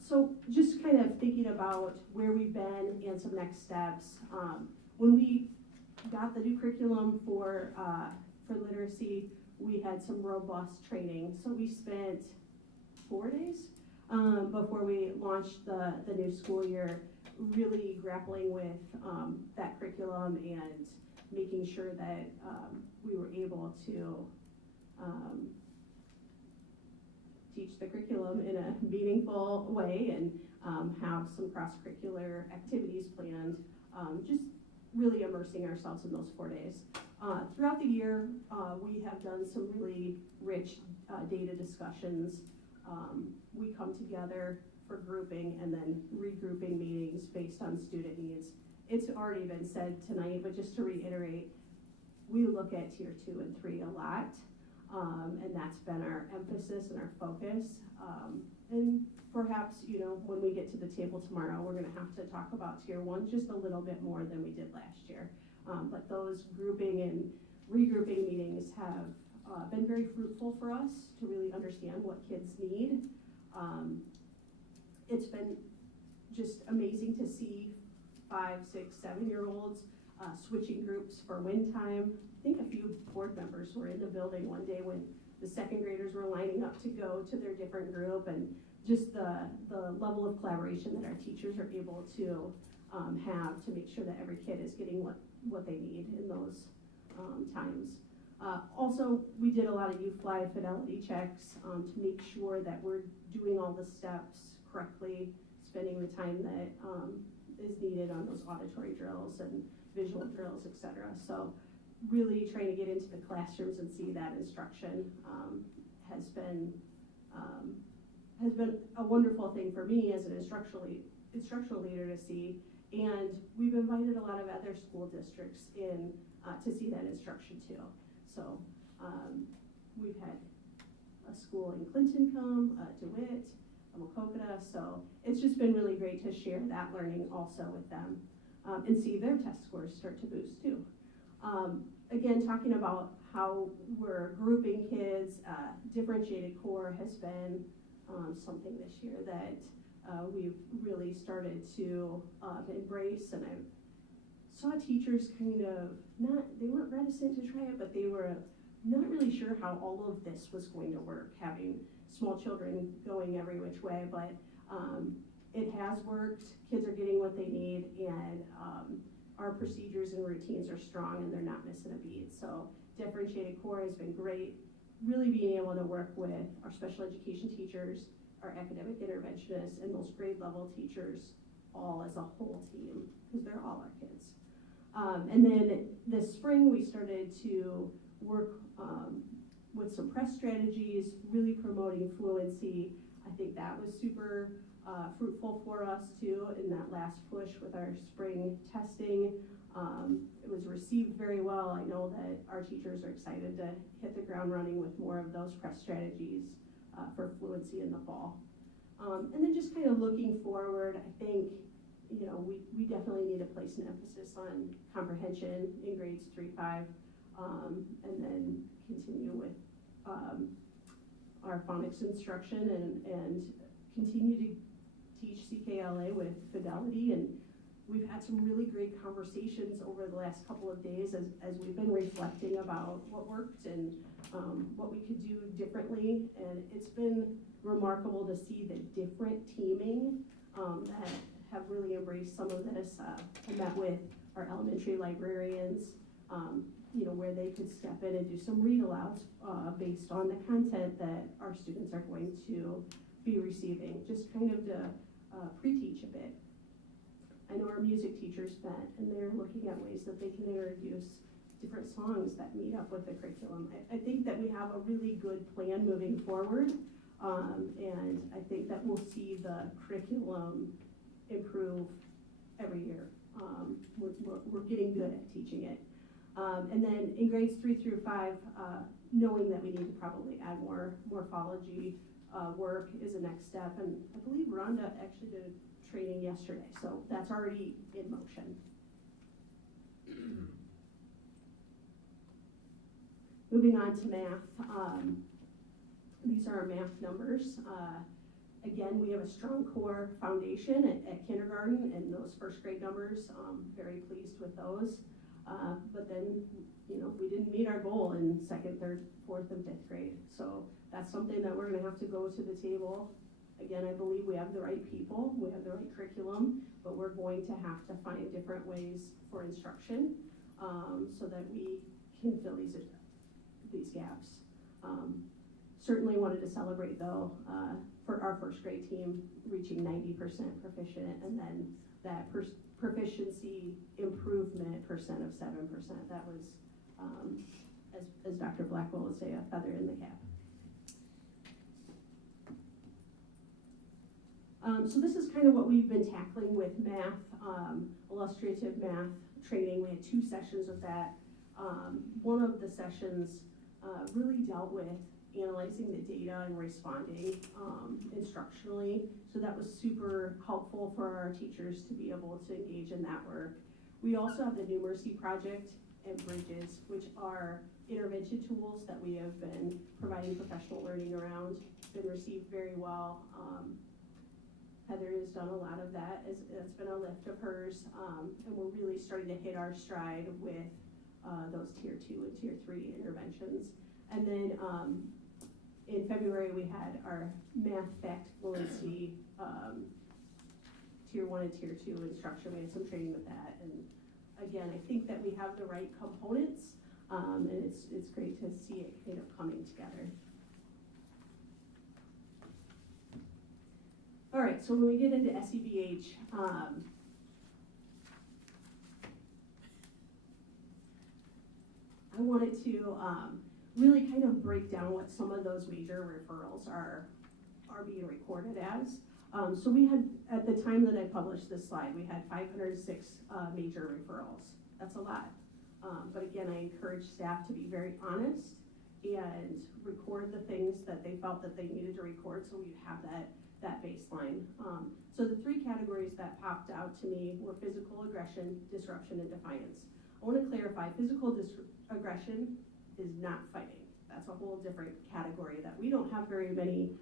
So just kind of thinking about where we've been and some next steps. When we got the new curriculum for literacy, we had some robust training. So we spent 4 days before we launched the new school year, really grappling with that curriculum and making sure that we were able to teach the curriculum in a meaningful way and have some cross-curricular activities planned, just really immersing ourselves in those 4 days. Throughout the year, we have done some really rich data discussions. We come together for grouping and then regrouping meetings based on student needs. It's already been said tonight, but just to reiterate, we look at tier 2 and 3 a lot, and that's been our emphasis and our focus. And perhaps, you know, when we get to the table tomorrow, we're gonna have to talk about tier 1 just a little bit more than we did last year. But those grouping and regrouping meetings have been very fruitful for us to really understand what kids need. It's been just amazing to see 5, 6, 7-year-olds switching groups for win time. I think a few board members were in the building one day when the second graders were lining up to go to their different group, and just the level of collaboration that our teachers are able to have to make sure that every kid is getting what they need in those times. Also, we did a lot of U-Fly fidelity checks to make sure that we're doing all the steps correctly, spending the time that is needed on those auditory drills and visual drills, etc. So really trying to get into the classrooms and see that instruction has been a wonderful thing for me as an instructional leader to see. And we've invited a lot of other school districts in to see that instruction too. So we've had a school in Clinton come, DeWitt, Wacokota, so it's just been really great to share that learning also with them and see their test scores start to boost too. Again, talking about how we're grouping kids, differentiated core has been something this year that we've really started to embrace, and I saw teachers kind of they weren't reticent to try it, but they were not really sure how all of this was going to work, having small children going every which way, but it has worked. Kids are getting what they need, and our procedures and routines are strong and they're not missing a beat. So differentiated core has been great. Really being able to work with our special education teachers, our academic interventionists, and those grade level teachers all as a whole team, because they're all our kids. And then this spring we started to work with some press strategies, really promoting fluency. I think that was super fruitful for us too in that last push with our spring testing. It was received very well. I know that our teachers are excited to hit the ground running with more of those press strategies for fluency in the fall. And then just kind of looking forward, I think, you know, we definitely need to place an emphasis on comprehension in grades 3, 5, and then continue with our phonics instruction and continue to teach CKLA with fidelity. And we've had some really great conversations over the last couple of days as we've been reflecting about what worked and what we could do differently. And it's been remarkable to see the different teaming that have really embraced some of this. I met with our elementary librarians, you know, where they could step in and do some read alouds based on the content that our students are going to be receiving, just kind of to pre-teach a bit. I know our music teachers met, and they're looking at ways that they can introduce different songs that meet up with the curriculum. I think that we have a really good plan moving forward, and I think that we'll see the curriculum improve every year. We're getting good at teaching it. And then in grades 3 through 5, knowing that we need to probably add more morphology work is a next step. And I believe Rhonda actually did a training yesterday, so that's already in motion. Moving on to math. These are our math numbers. Again, we have a strong core foundation at kindergarten, and those first grade numbers, very pleased with those. But then, you know, we didn't meet our goal in 2nd, 3rd, 4th, and 5th grade. So that's something that we're gonna have to go to the table. Again, I believe we have the right people, we have the right curriculum, but we're going to have to find different ways for instruction. so that we can fill these gaps. Certainly wanted to celebrate though, for our first grade team reaching 90% proficient, and then that proficiency improvement percent of 7%. That was, as Dr. Blackwell would say, a feather in the cap. So this is kind of what we've been tackling with math, illustrative math training. We had 2 sessions of that. One of the sessions really dealt with analyzing the data and responding instructionally. So that was super helpful for our teachers to be able to engage in that work. We also have the New Mercy Project and Bridges, which are intervention tools that we have been providing professional learning around. Been received very well. Heather has done a lot of that. It's been a lift of hers, and we're really starting to hit our stride with those tier 2 and tier 3 interventions. And then in February we had our math fact fluency tier 1 and tier 2 instruction. We had some training with that, and again, I think that we have the right components, and it's great to see it kind of coming together. All right, so when we get into SEBH, I wanted to really kind of break down what some of those major referrals are being recorded as. So we had, at the time that I published this slide, we had 506 major referrals. That's a lot. But again, I encourage staff to be very honest and record the things that they felt that they needed to record, so we'd have that baseline. So the 3 categories that popped out to me were physical aggression, disruption, and defiance. I want to clarify, physical aggression is not fighting. That's a whole different category that we don't have very many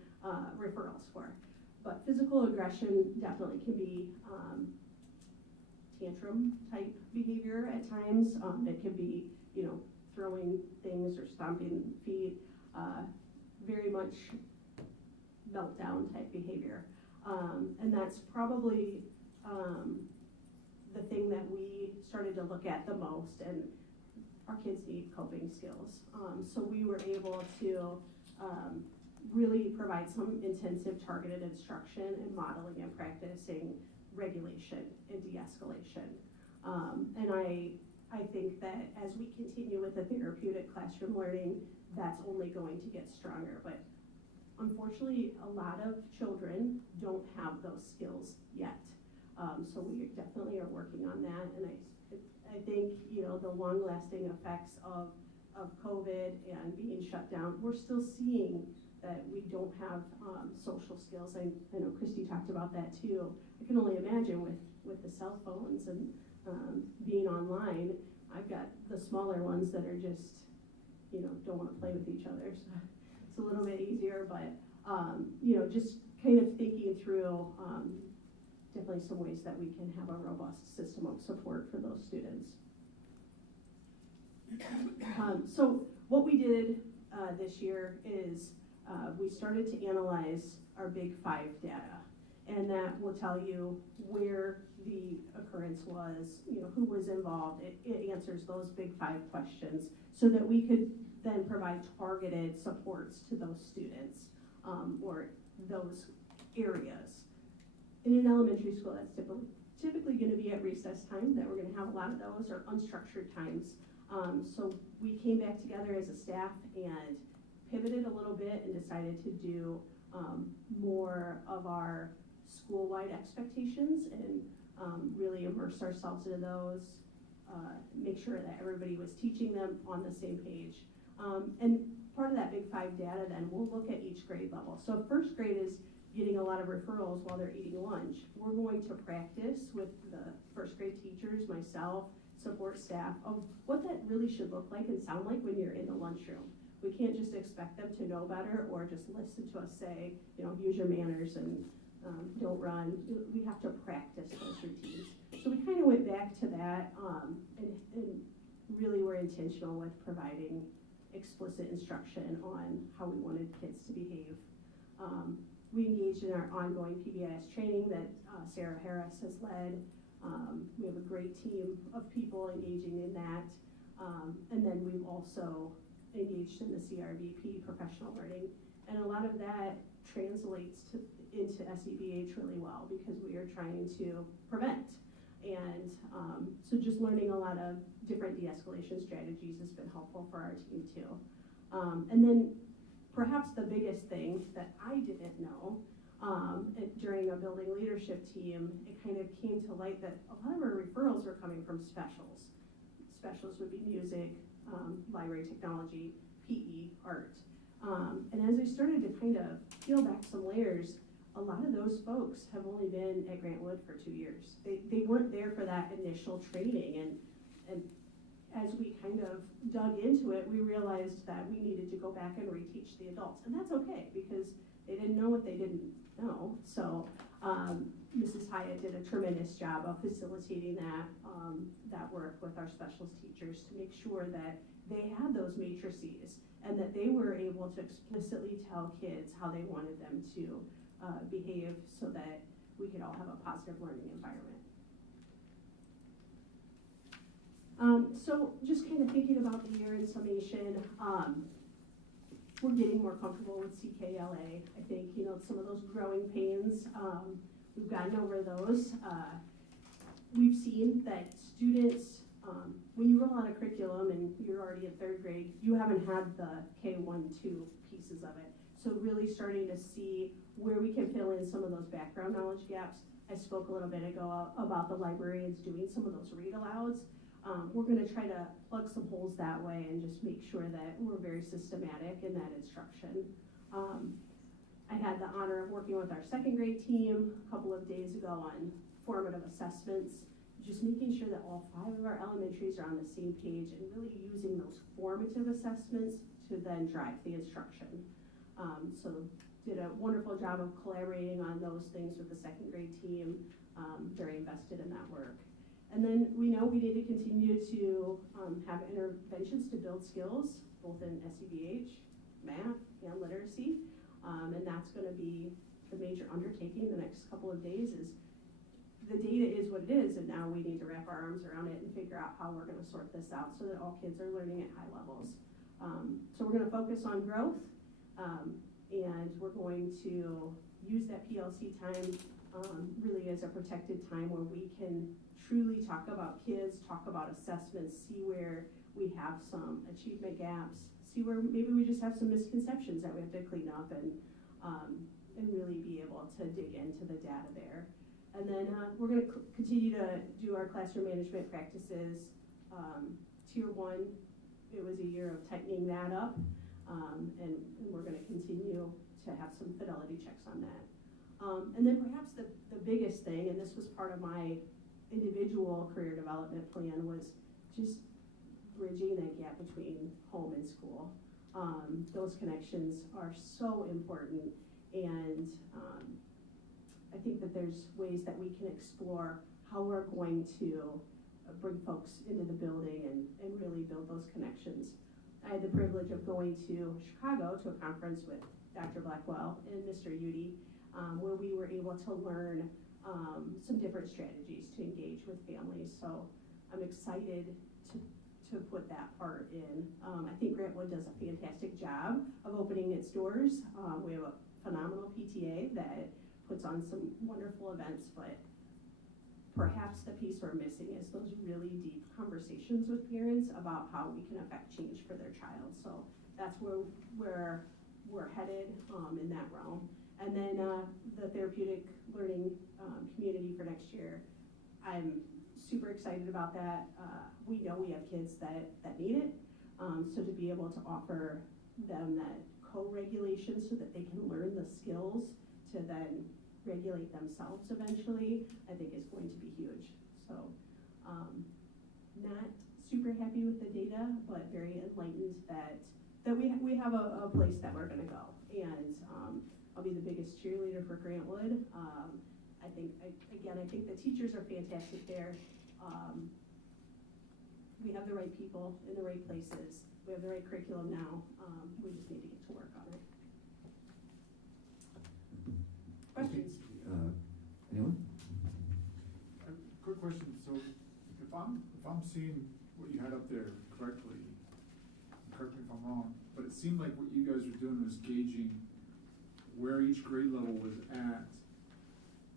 referrals for. But physical aggression definitely can be tantrum type behavior at times. It can be, throwing things or stomping feet, very much meltdown type behavior. And that's probably the thing that we started to look at the most, and our kids need coping skills. So we were able to really provide some intensive targeted instruction and modeling and practicing regulation and de-escalation. And I think that as we continue with the therapeutic classroom learning, that's only going to get stronger. But unfortunately, a lot of children don't have those skills yet. So we definitely are working on that. And I think, the long-lasting effects of COVID and being shut down, we're still seeing that we don't have social skills. I know Christy talked about that too. I can only imagine with the cell phones and being online. I've got the smaller ones that are just, don't want to play with each other. So it's a little bit easier, but, just kind of thinking through definitely some ways that we can have a robust system of support for those students. So what we did this year is we started to analyze our Big 5 data, and that will tell you where the occurrence was, who was involved. It answers those Big 5 questions so that we could then provide targeted supports to those students or those areas. In an elementary school, that's typically going to be at recess time, that we're going to have a lot of those, or unstructured times. So we came back together as a staff and pivoted a little bit and decided to do more of our school-wide expectations and really immerse ourselves into those, make sure that everybody was teaching them on the same page. And part of that Big 5 data then, we'll look at each grade level. So if first grade is getting a lot of referrals while they're eating lunch, we're going to practice with the first grade teachers, myself, support staff, of what that really should look like and sound like when you're in the lunchroom. We can't just expect them to know better or just listen to us say, use your manners and don't run. We have to practice those routines. So we kind of went back to that and really were intentional with providing explicit instruction on how we wanted kids to behave. We engaged in our ongoing PBIS training that Sarah Harris has led. We have a great team of people engaging in that. And then we've also engaged in the CRVP, professional learning. And a lot of that translates into SEBH really well because we are trying to prevent. And so just learning a lot of different de-escalation strategies has been helpful for our team too. And then perhaps the biggest thing that I didn't know during a building leadership team, it kind of came to light that a lot of our referrals were coming from specials. Specials would be music, library technology, PE, art. And as I started to kind of peel back some layers, a lot of those folks have only been at Grant Wood for 2 years. They weren't there for that initial training, and as we kind of dug into it, we realized that we needed to go back and reteach the adults, and that's okay because they didn't know what they didn't know. So Mrs. Hyatt did a tremendous job of facilitating that work with our specialist teachers to make sure that they had those matrices and that they were able to explicitly tell kids how they wanted them to behave so that we could all have a positive learning environment. So just kind of thinking about the year in summation, we're getting more comfortable with CKLA. I think, some of those growing pains, we've gotten over those. We've seen that students, when you roll out a curriculum and you're already in 3rd grade, you haven't had the K1, 2 pieces of it. So really starting to see where we can fill in some of those background knowledge gaps. I spoke a little bit ago about the librarians doing some of those read alouds. We're going to try to plug some holes that way and just make sure that we're very systematic in that instruction. I had the honor of working with our 2nd grade team a couple of days ago on formative assessments, just making sure that all 5 of our elementaries are on the same page and really using those formative assessments to then drive the instruction. So did a wonderful job of collaborating on those things with the 2nd grade team, very invested in that work. And then we know we need to continue to have interventions to build skills, both in SEBH, math, and literacy. And that's going to be the major undertaking the next couple of days is the data is what it is, and now we need to wrap our arms around it and figure out how we're going to sort this out so that all kids are learning at high levels. So we're going to focus on growth, and we're going to use that PLC time really as a protected time where we can truly talk about kids, talk about assessments, see where we have some achievement gaps, see where maybe we just have some misconceptions that we have to clean up and really be able to dig into the data there. And then we're going to continue to do our classroom management practices. Tier 1, it was a year of tightening that up, and we're going to continue to have some fidelity checks on that. And then perhaps the biggest thing, and this was part of my individual career development plan, was just bridging that gap between home and school. Those connections are so important, and I think that there's ways that we can explore how we're going to bring folks into the building and really build those connections. I had the privilege of going to Chicago to a conference with Dr. Blackwell and Mr. Udy, where we were able to learn some different strategies to engage with families. So I'm excited to put that part in. I think Grant Wood does a fantastic job of opening its doors. We have a phenomenal PTA that puts on some wonderful events, but perhaps the piece we're missing is those really deep conversations with parents about how we can affect change for their child. So that's where we're headed in that realm. And then the therapeutic learning community for next year, I'm super excited about that. We know we have kids that need it, so to be able to offer them that co-regulation so that they can learn the skills to then regulate themselves eventually, I think is going to be huge. So not super happy with the data, but very enlightened that we have a place that we're going to go. And I'll be the biggest cheerleader for Grant Wood. I think the teachers are fantastic there. We have the right people in the right places. We have the right curriculum now. We just need to get to work on it. Questions? Anyone? Quick question. seeing what you had up there correctly, correct me if I'm wrong, but it seemed like what you guys were doing was gauging where each grade level was at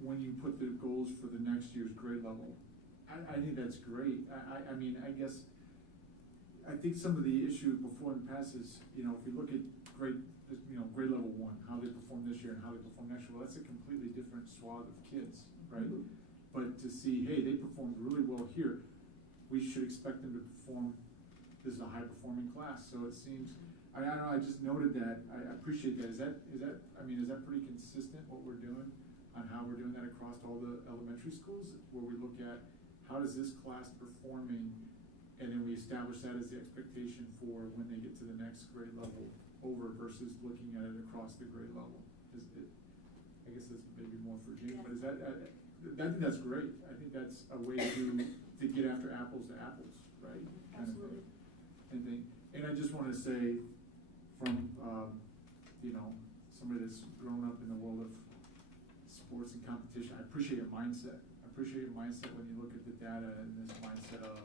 when you put the goals for the next year's grade level. I think that's great. I mean, I guess, I think some of the issue before in the past is, you know, if you look at grade level 1, how they perform this year and how they perform next year, well, that's a completely different swath of kids, right? But to see, hey, they performed really well here, we should expect them to perform, this is a high performing class, so it seems, I don't know, I just noted that, I appreciate that. Is that pretty consistent what we're doing on how we're doing that across all the elementary schools, where we look at how does this class performing, and then we establish that as the expectation for when they get to the next grade level over versus looking at it across the grade level? Is it, I guess that's maybe more for Jamie, but is that, I think that's great. I think that's a way to get after apples to apples, right? Absolutely. And I just want to say, from you know, somebody that's grown up in the world of sports and competition, I appreciate your mindset. I appreciate your mindset when you look at the data and this mindset of,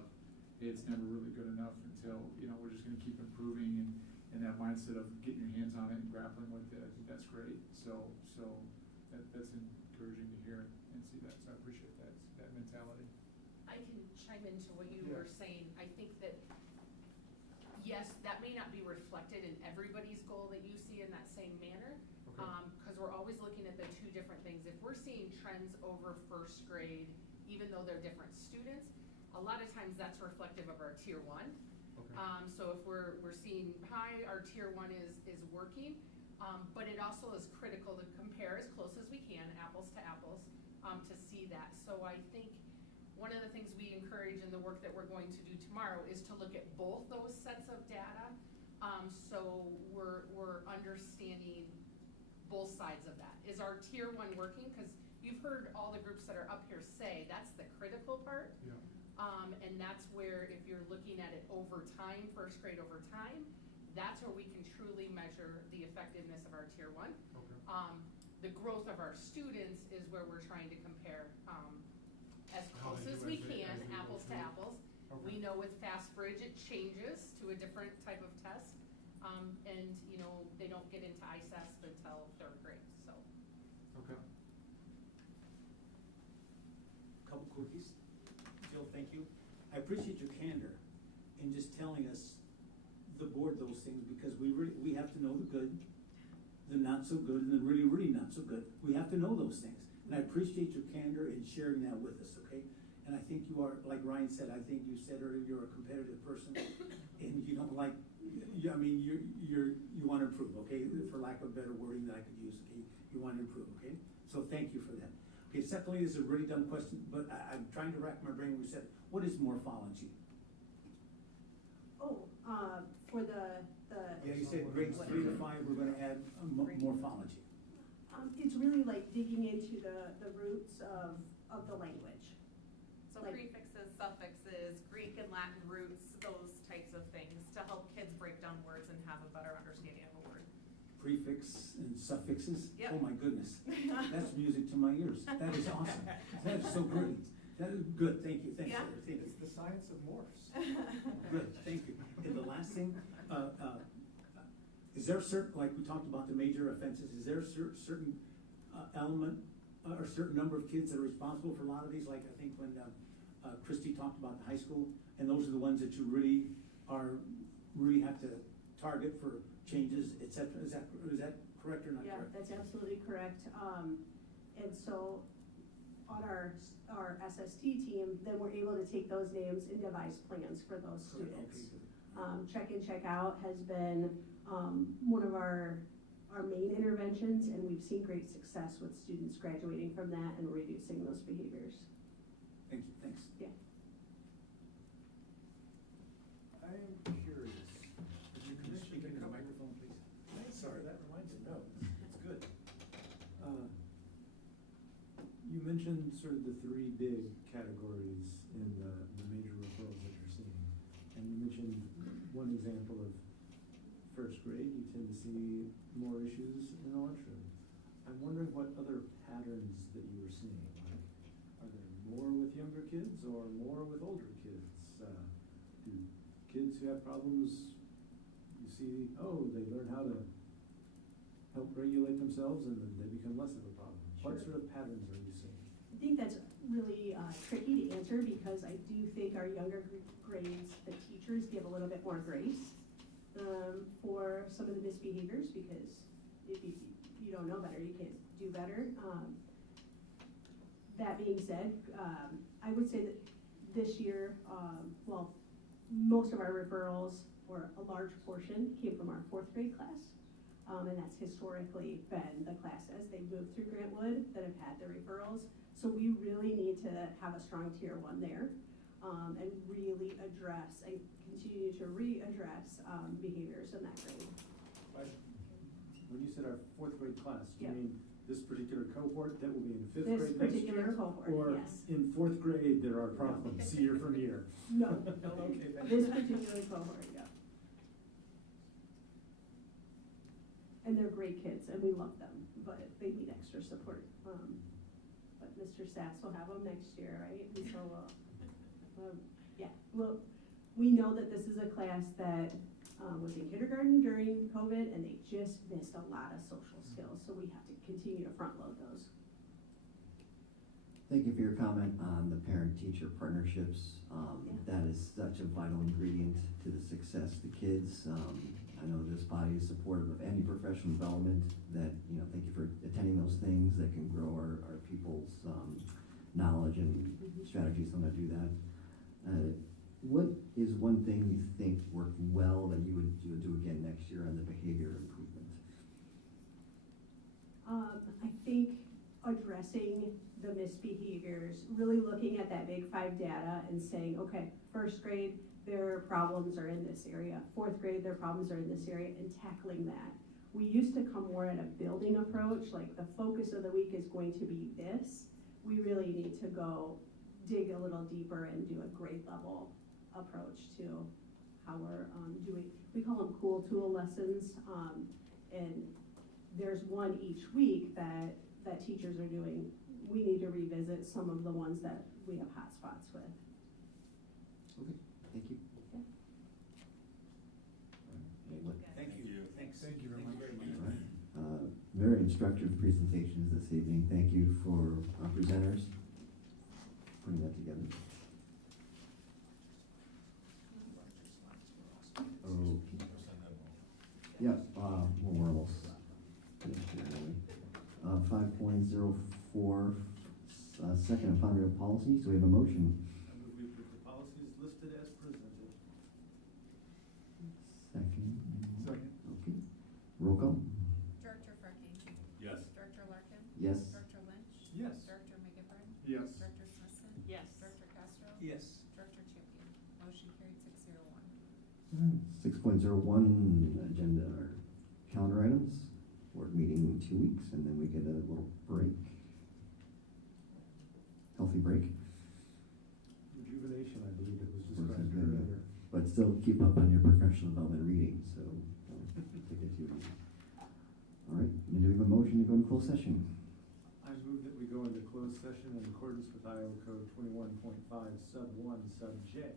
hey, it's never really good enough until, you know, we're just going to keep improving, and that mindset of getting your hands on it and grappling with it. I think that's great. So that's encouraging to hear and see that. So I appreciate that mentality. I can chime into what you were saying. I think that, yes, that may not be reflected in everybody's goal that you see in that same manner, because we're always looking at the two different things. If we're seeing trends over first grade, even though they're different students, a lot of times that's reflective of our tier 1. So if we're seeing, hi, our tier 1 is working, but it also is critical to compare as close as we can, apples to apples, to see that. So I think one of the things we encourage in the work that we're going to do tomorrow is to look at both those sets of data, so we're understanding both sides of that. Is our tier 1 working? Because you've heard all the groups that are up here say that's the critical part. Yeah. And that's where, if you're looking at it over time, first grade over time, that's where we can truly measure the effectiveness of our tier 1. The growth of our students is where we're trying to compare as close as we can, apples to apples. We know with Fast Bridge it changes to a different type of test, and you know, they don't get into ISASP until 3rd grade. So. Okay. Couple quickies. Jill, thank you. I appreciate your candor in just telling us, the board, those things, because we have to know the good, the not so good, and the really, really not so good. We have to know those things. And I appreciate your candor in sharing that with us, okay? And I think you are, like Ryan said, I think you said earlier, you're a competitive person, and you don't like, I mean, you want to improve, okay? For lack of better wording that I could use, okay? You want to improve, okay? So thank you for that. Okay, secondly, this is a really dumb question, but I'm trying to rack my brain. We said, what is morphology? Oh, for the. Yeah, you said grades 3 to 5, we're gonna add morphology. It's really like digging into the roots of the language. So Like- prefixes, suffixes, Greek and Latin roots, those types of things to help kids break down words and have a better understanding of a word. Prefix and suffixes? Yep. Oh my goodness, that's music to my ears. That is awesome. That is so great. That is good, thank you, thanks. Yeah. Thank you. It's the science of morphs. Good, thank you. And the last thing, is there certain, like we talked about the major offenses, is there a certain element or certain number of kids that are responsible for a lot of these? Like I think when Christy talked about the high school, and those are the ones that you really have to target for changes, et cetera. Is that correct or not correct? Yeah, that's absolutely correct. And so on our SST team, then we're able to take those names and devise plans for those students. Okay, good. Check in, check out has been one of our main interventions, and we've seen great success with students graduating from that and reducing those behaviors. Thank you, thanks. Yeah. I am curious. Could you speak into the microphone, please? Sorry, that reminds me. No, it's good. You mentioned sort of the 3 big categories in the major referrals that you're seeing. And you mentioned one example of first grade, you tend to see more issues in the lunchroom. I'm wondering what other patterns that you were seeing. Like, are there more with younger kids or more with older kids? Do kids who have problems, you see, oh, they learn how to help regulate themselves and then they become less of a problem? What Sure. sort of patterns are you seeing? I think that's really tricky to answer because I do think our younger grades, the teachers give a little bit more grace for some of the misbehaviors because if you don't know better, you can't do better. That being said, I would say that this year, well, most of our referrals, or a large portion, came from our fourth grade class. And that's historically been the class as they move through Grantwood that have had the referrals. So we really need to have a strong tier 1 there, and really address and continue to readdress behaviors in that grade. When you said our fourth grade class, do you Yeah. mean this particular cohort that will be in fifth This grade next particular year? cohort, Or yes. in fourth grade, there are problems year from year? No. Okay, thank This you. particular cohort, yeah. And they're great kids, and we love them, but they need extra support. But Mr. Sass will have them next year, right? And so, yeah, well, we know that this is a class that was in kindergarten during COVID, and they just missed a lot of social skills, so we have to continue to front load those. Thank you for your comment on the parent-teacher partnerships. That is such a vital ingredient to the success of the kids. I know this body is supportive of any professional development that, thank you for attending those things that can grow our people's knowledge and strategies on how to do that. What is one thing you think worked well that you would do again next year on the behavior improvement? I think addressing the misbehaviors, really looking at that big 5 data and saying, okay, first grade, their problems are in this area. Fourth grade, their problems are in this area, and tackling that. We used to come more at a building approach, like the focus of the week is going to be this. We really need to go dig a little deeper and do a grade level approach to how we're doing. We call them cool tool lessons, and there's one each week that teachers are doing. We need to revisit some of the ones that we have hot spots with. Okay, thank you. Okay. Thank you. Thanks. Thank you very much. All right. Very instructive presentations this evening. Thank you for our presenters putting that together. Oh, yeah, well, we're almost finished here, really. 5.04, second and final read of policies. Do we have a motion? I move we approve the policies listed as presented. Second. Second. Okay. Roll call? Director Frankie? Yes. Director Larkin? Yes. Director Lynch? Yes. Director McGivern? Yes. Director Smithson? Yes. Director Castro? Yes. Director Champion? Motion carried 601. 6.01 agenda or calendar items. Board meeting in 2 weeks, and then we get a little break. Healthy break. Rejuvenation, I believe it was Versus described the- earlier. But still keep up on your professional development reading, so take it too easy. All right, and do we have a motion to go into closed session? I move that we go into closed session in accordance with Iowa Code 21.5 sub 1 sub J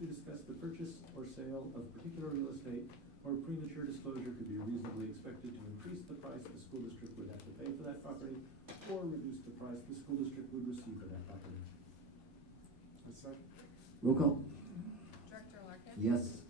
to discuss the purchase or sale of particular real estate, or premature disclosure could be reasonably expected to increase the price the school district would have to pay for that property, or reduce the price the school district would receive for that property. A second. Roll call? Director Larkin? Yes.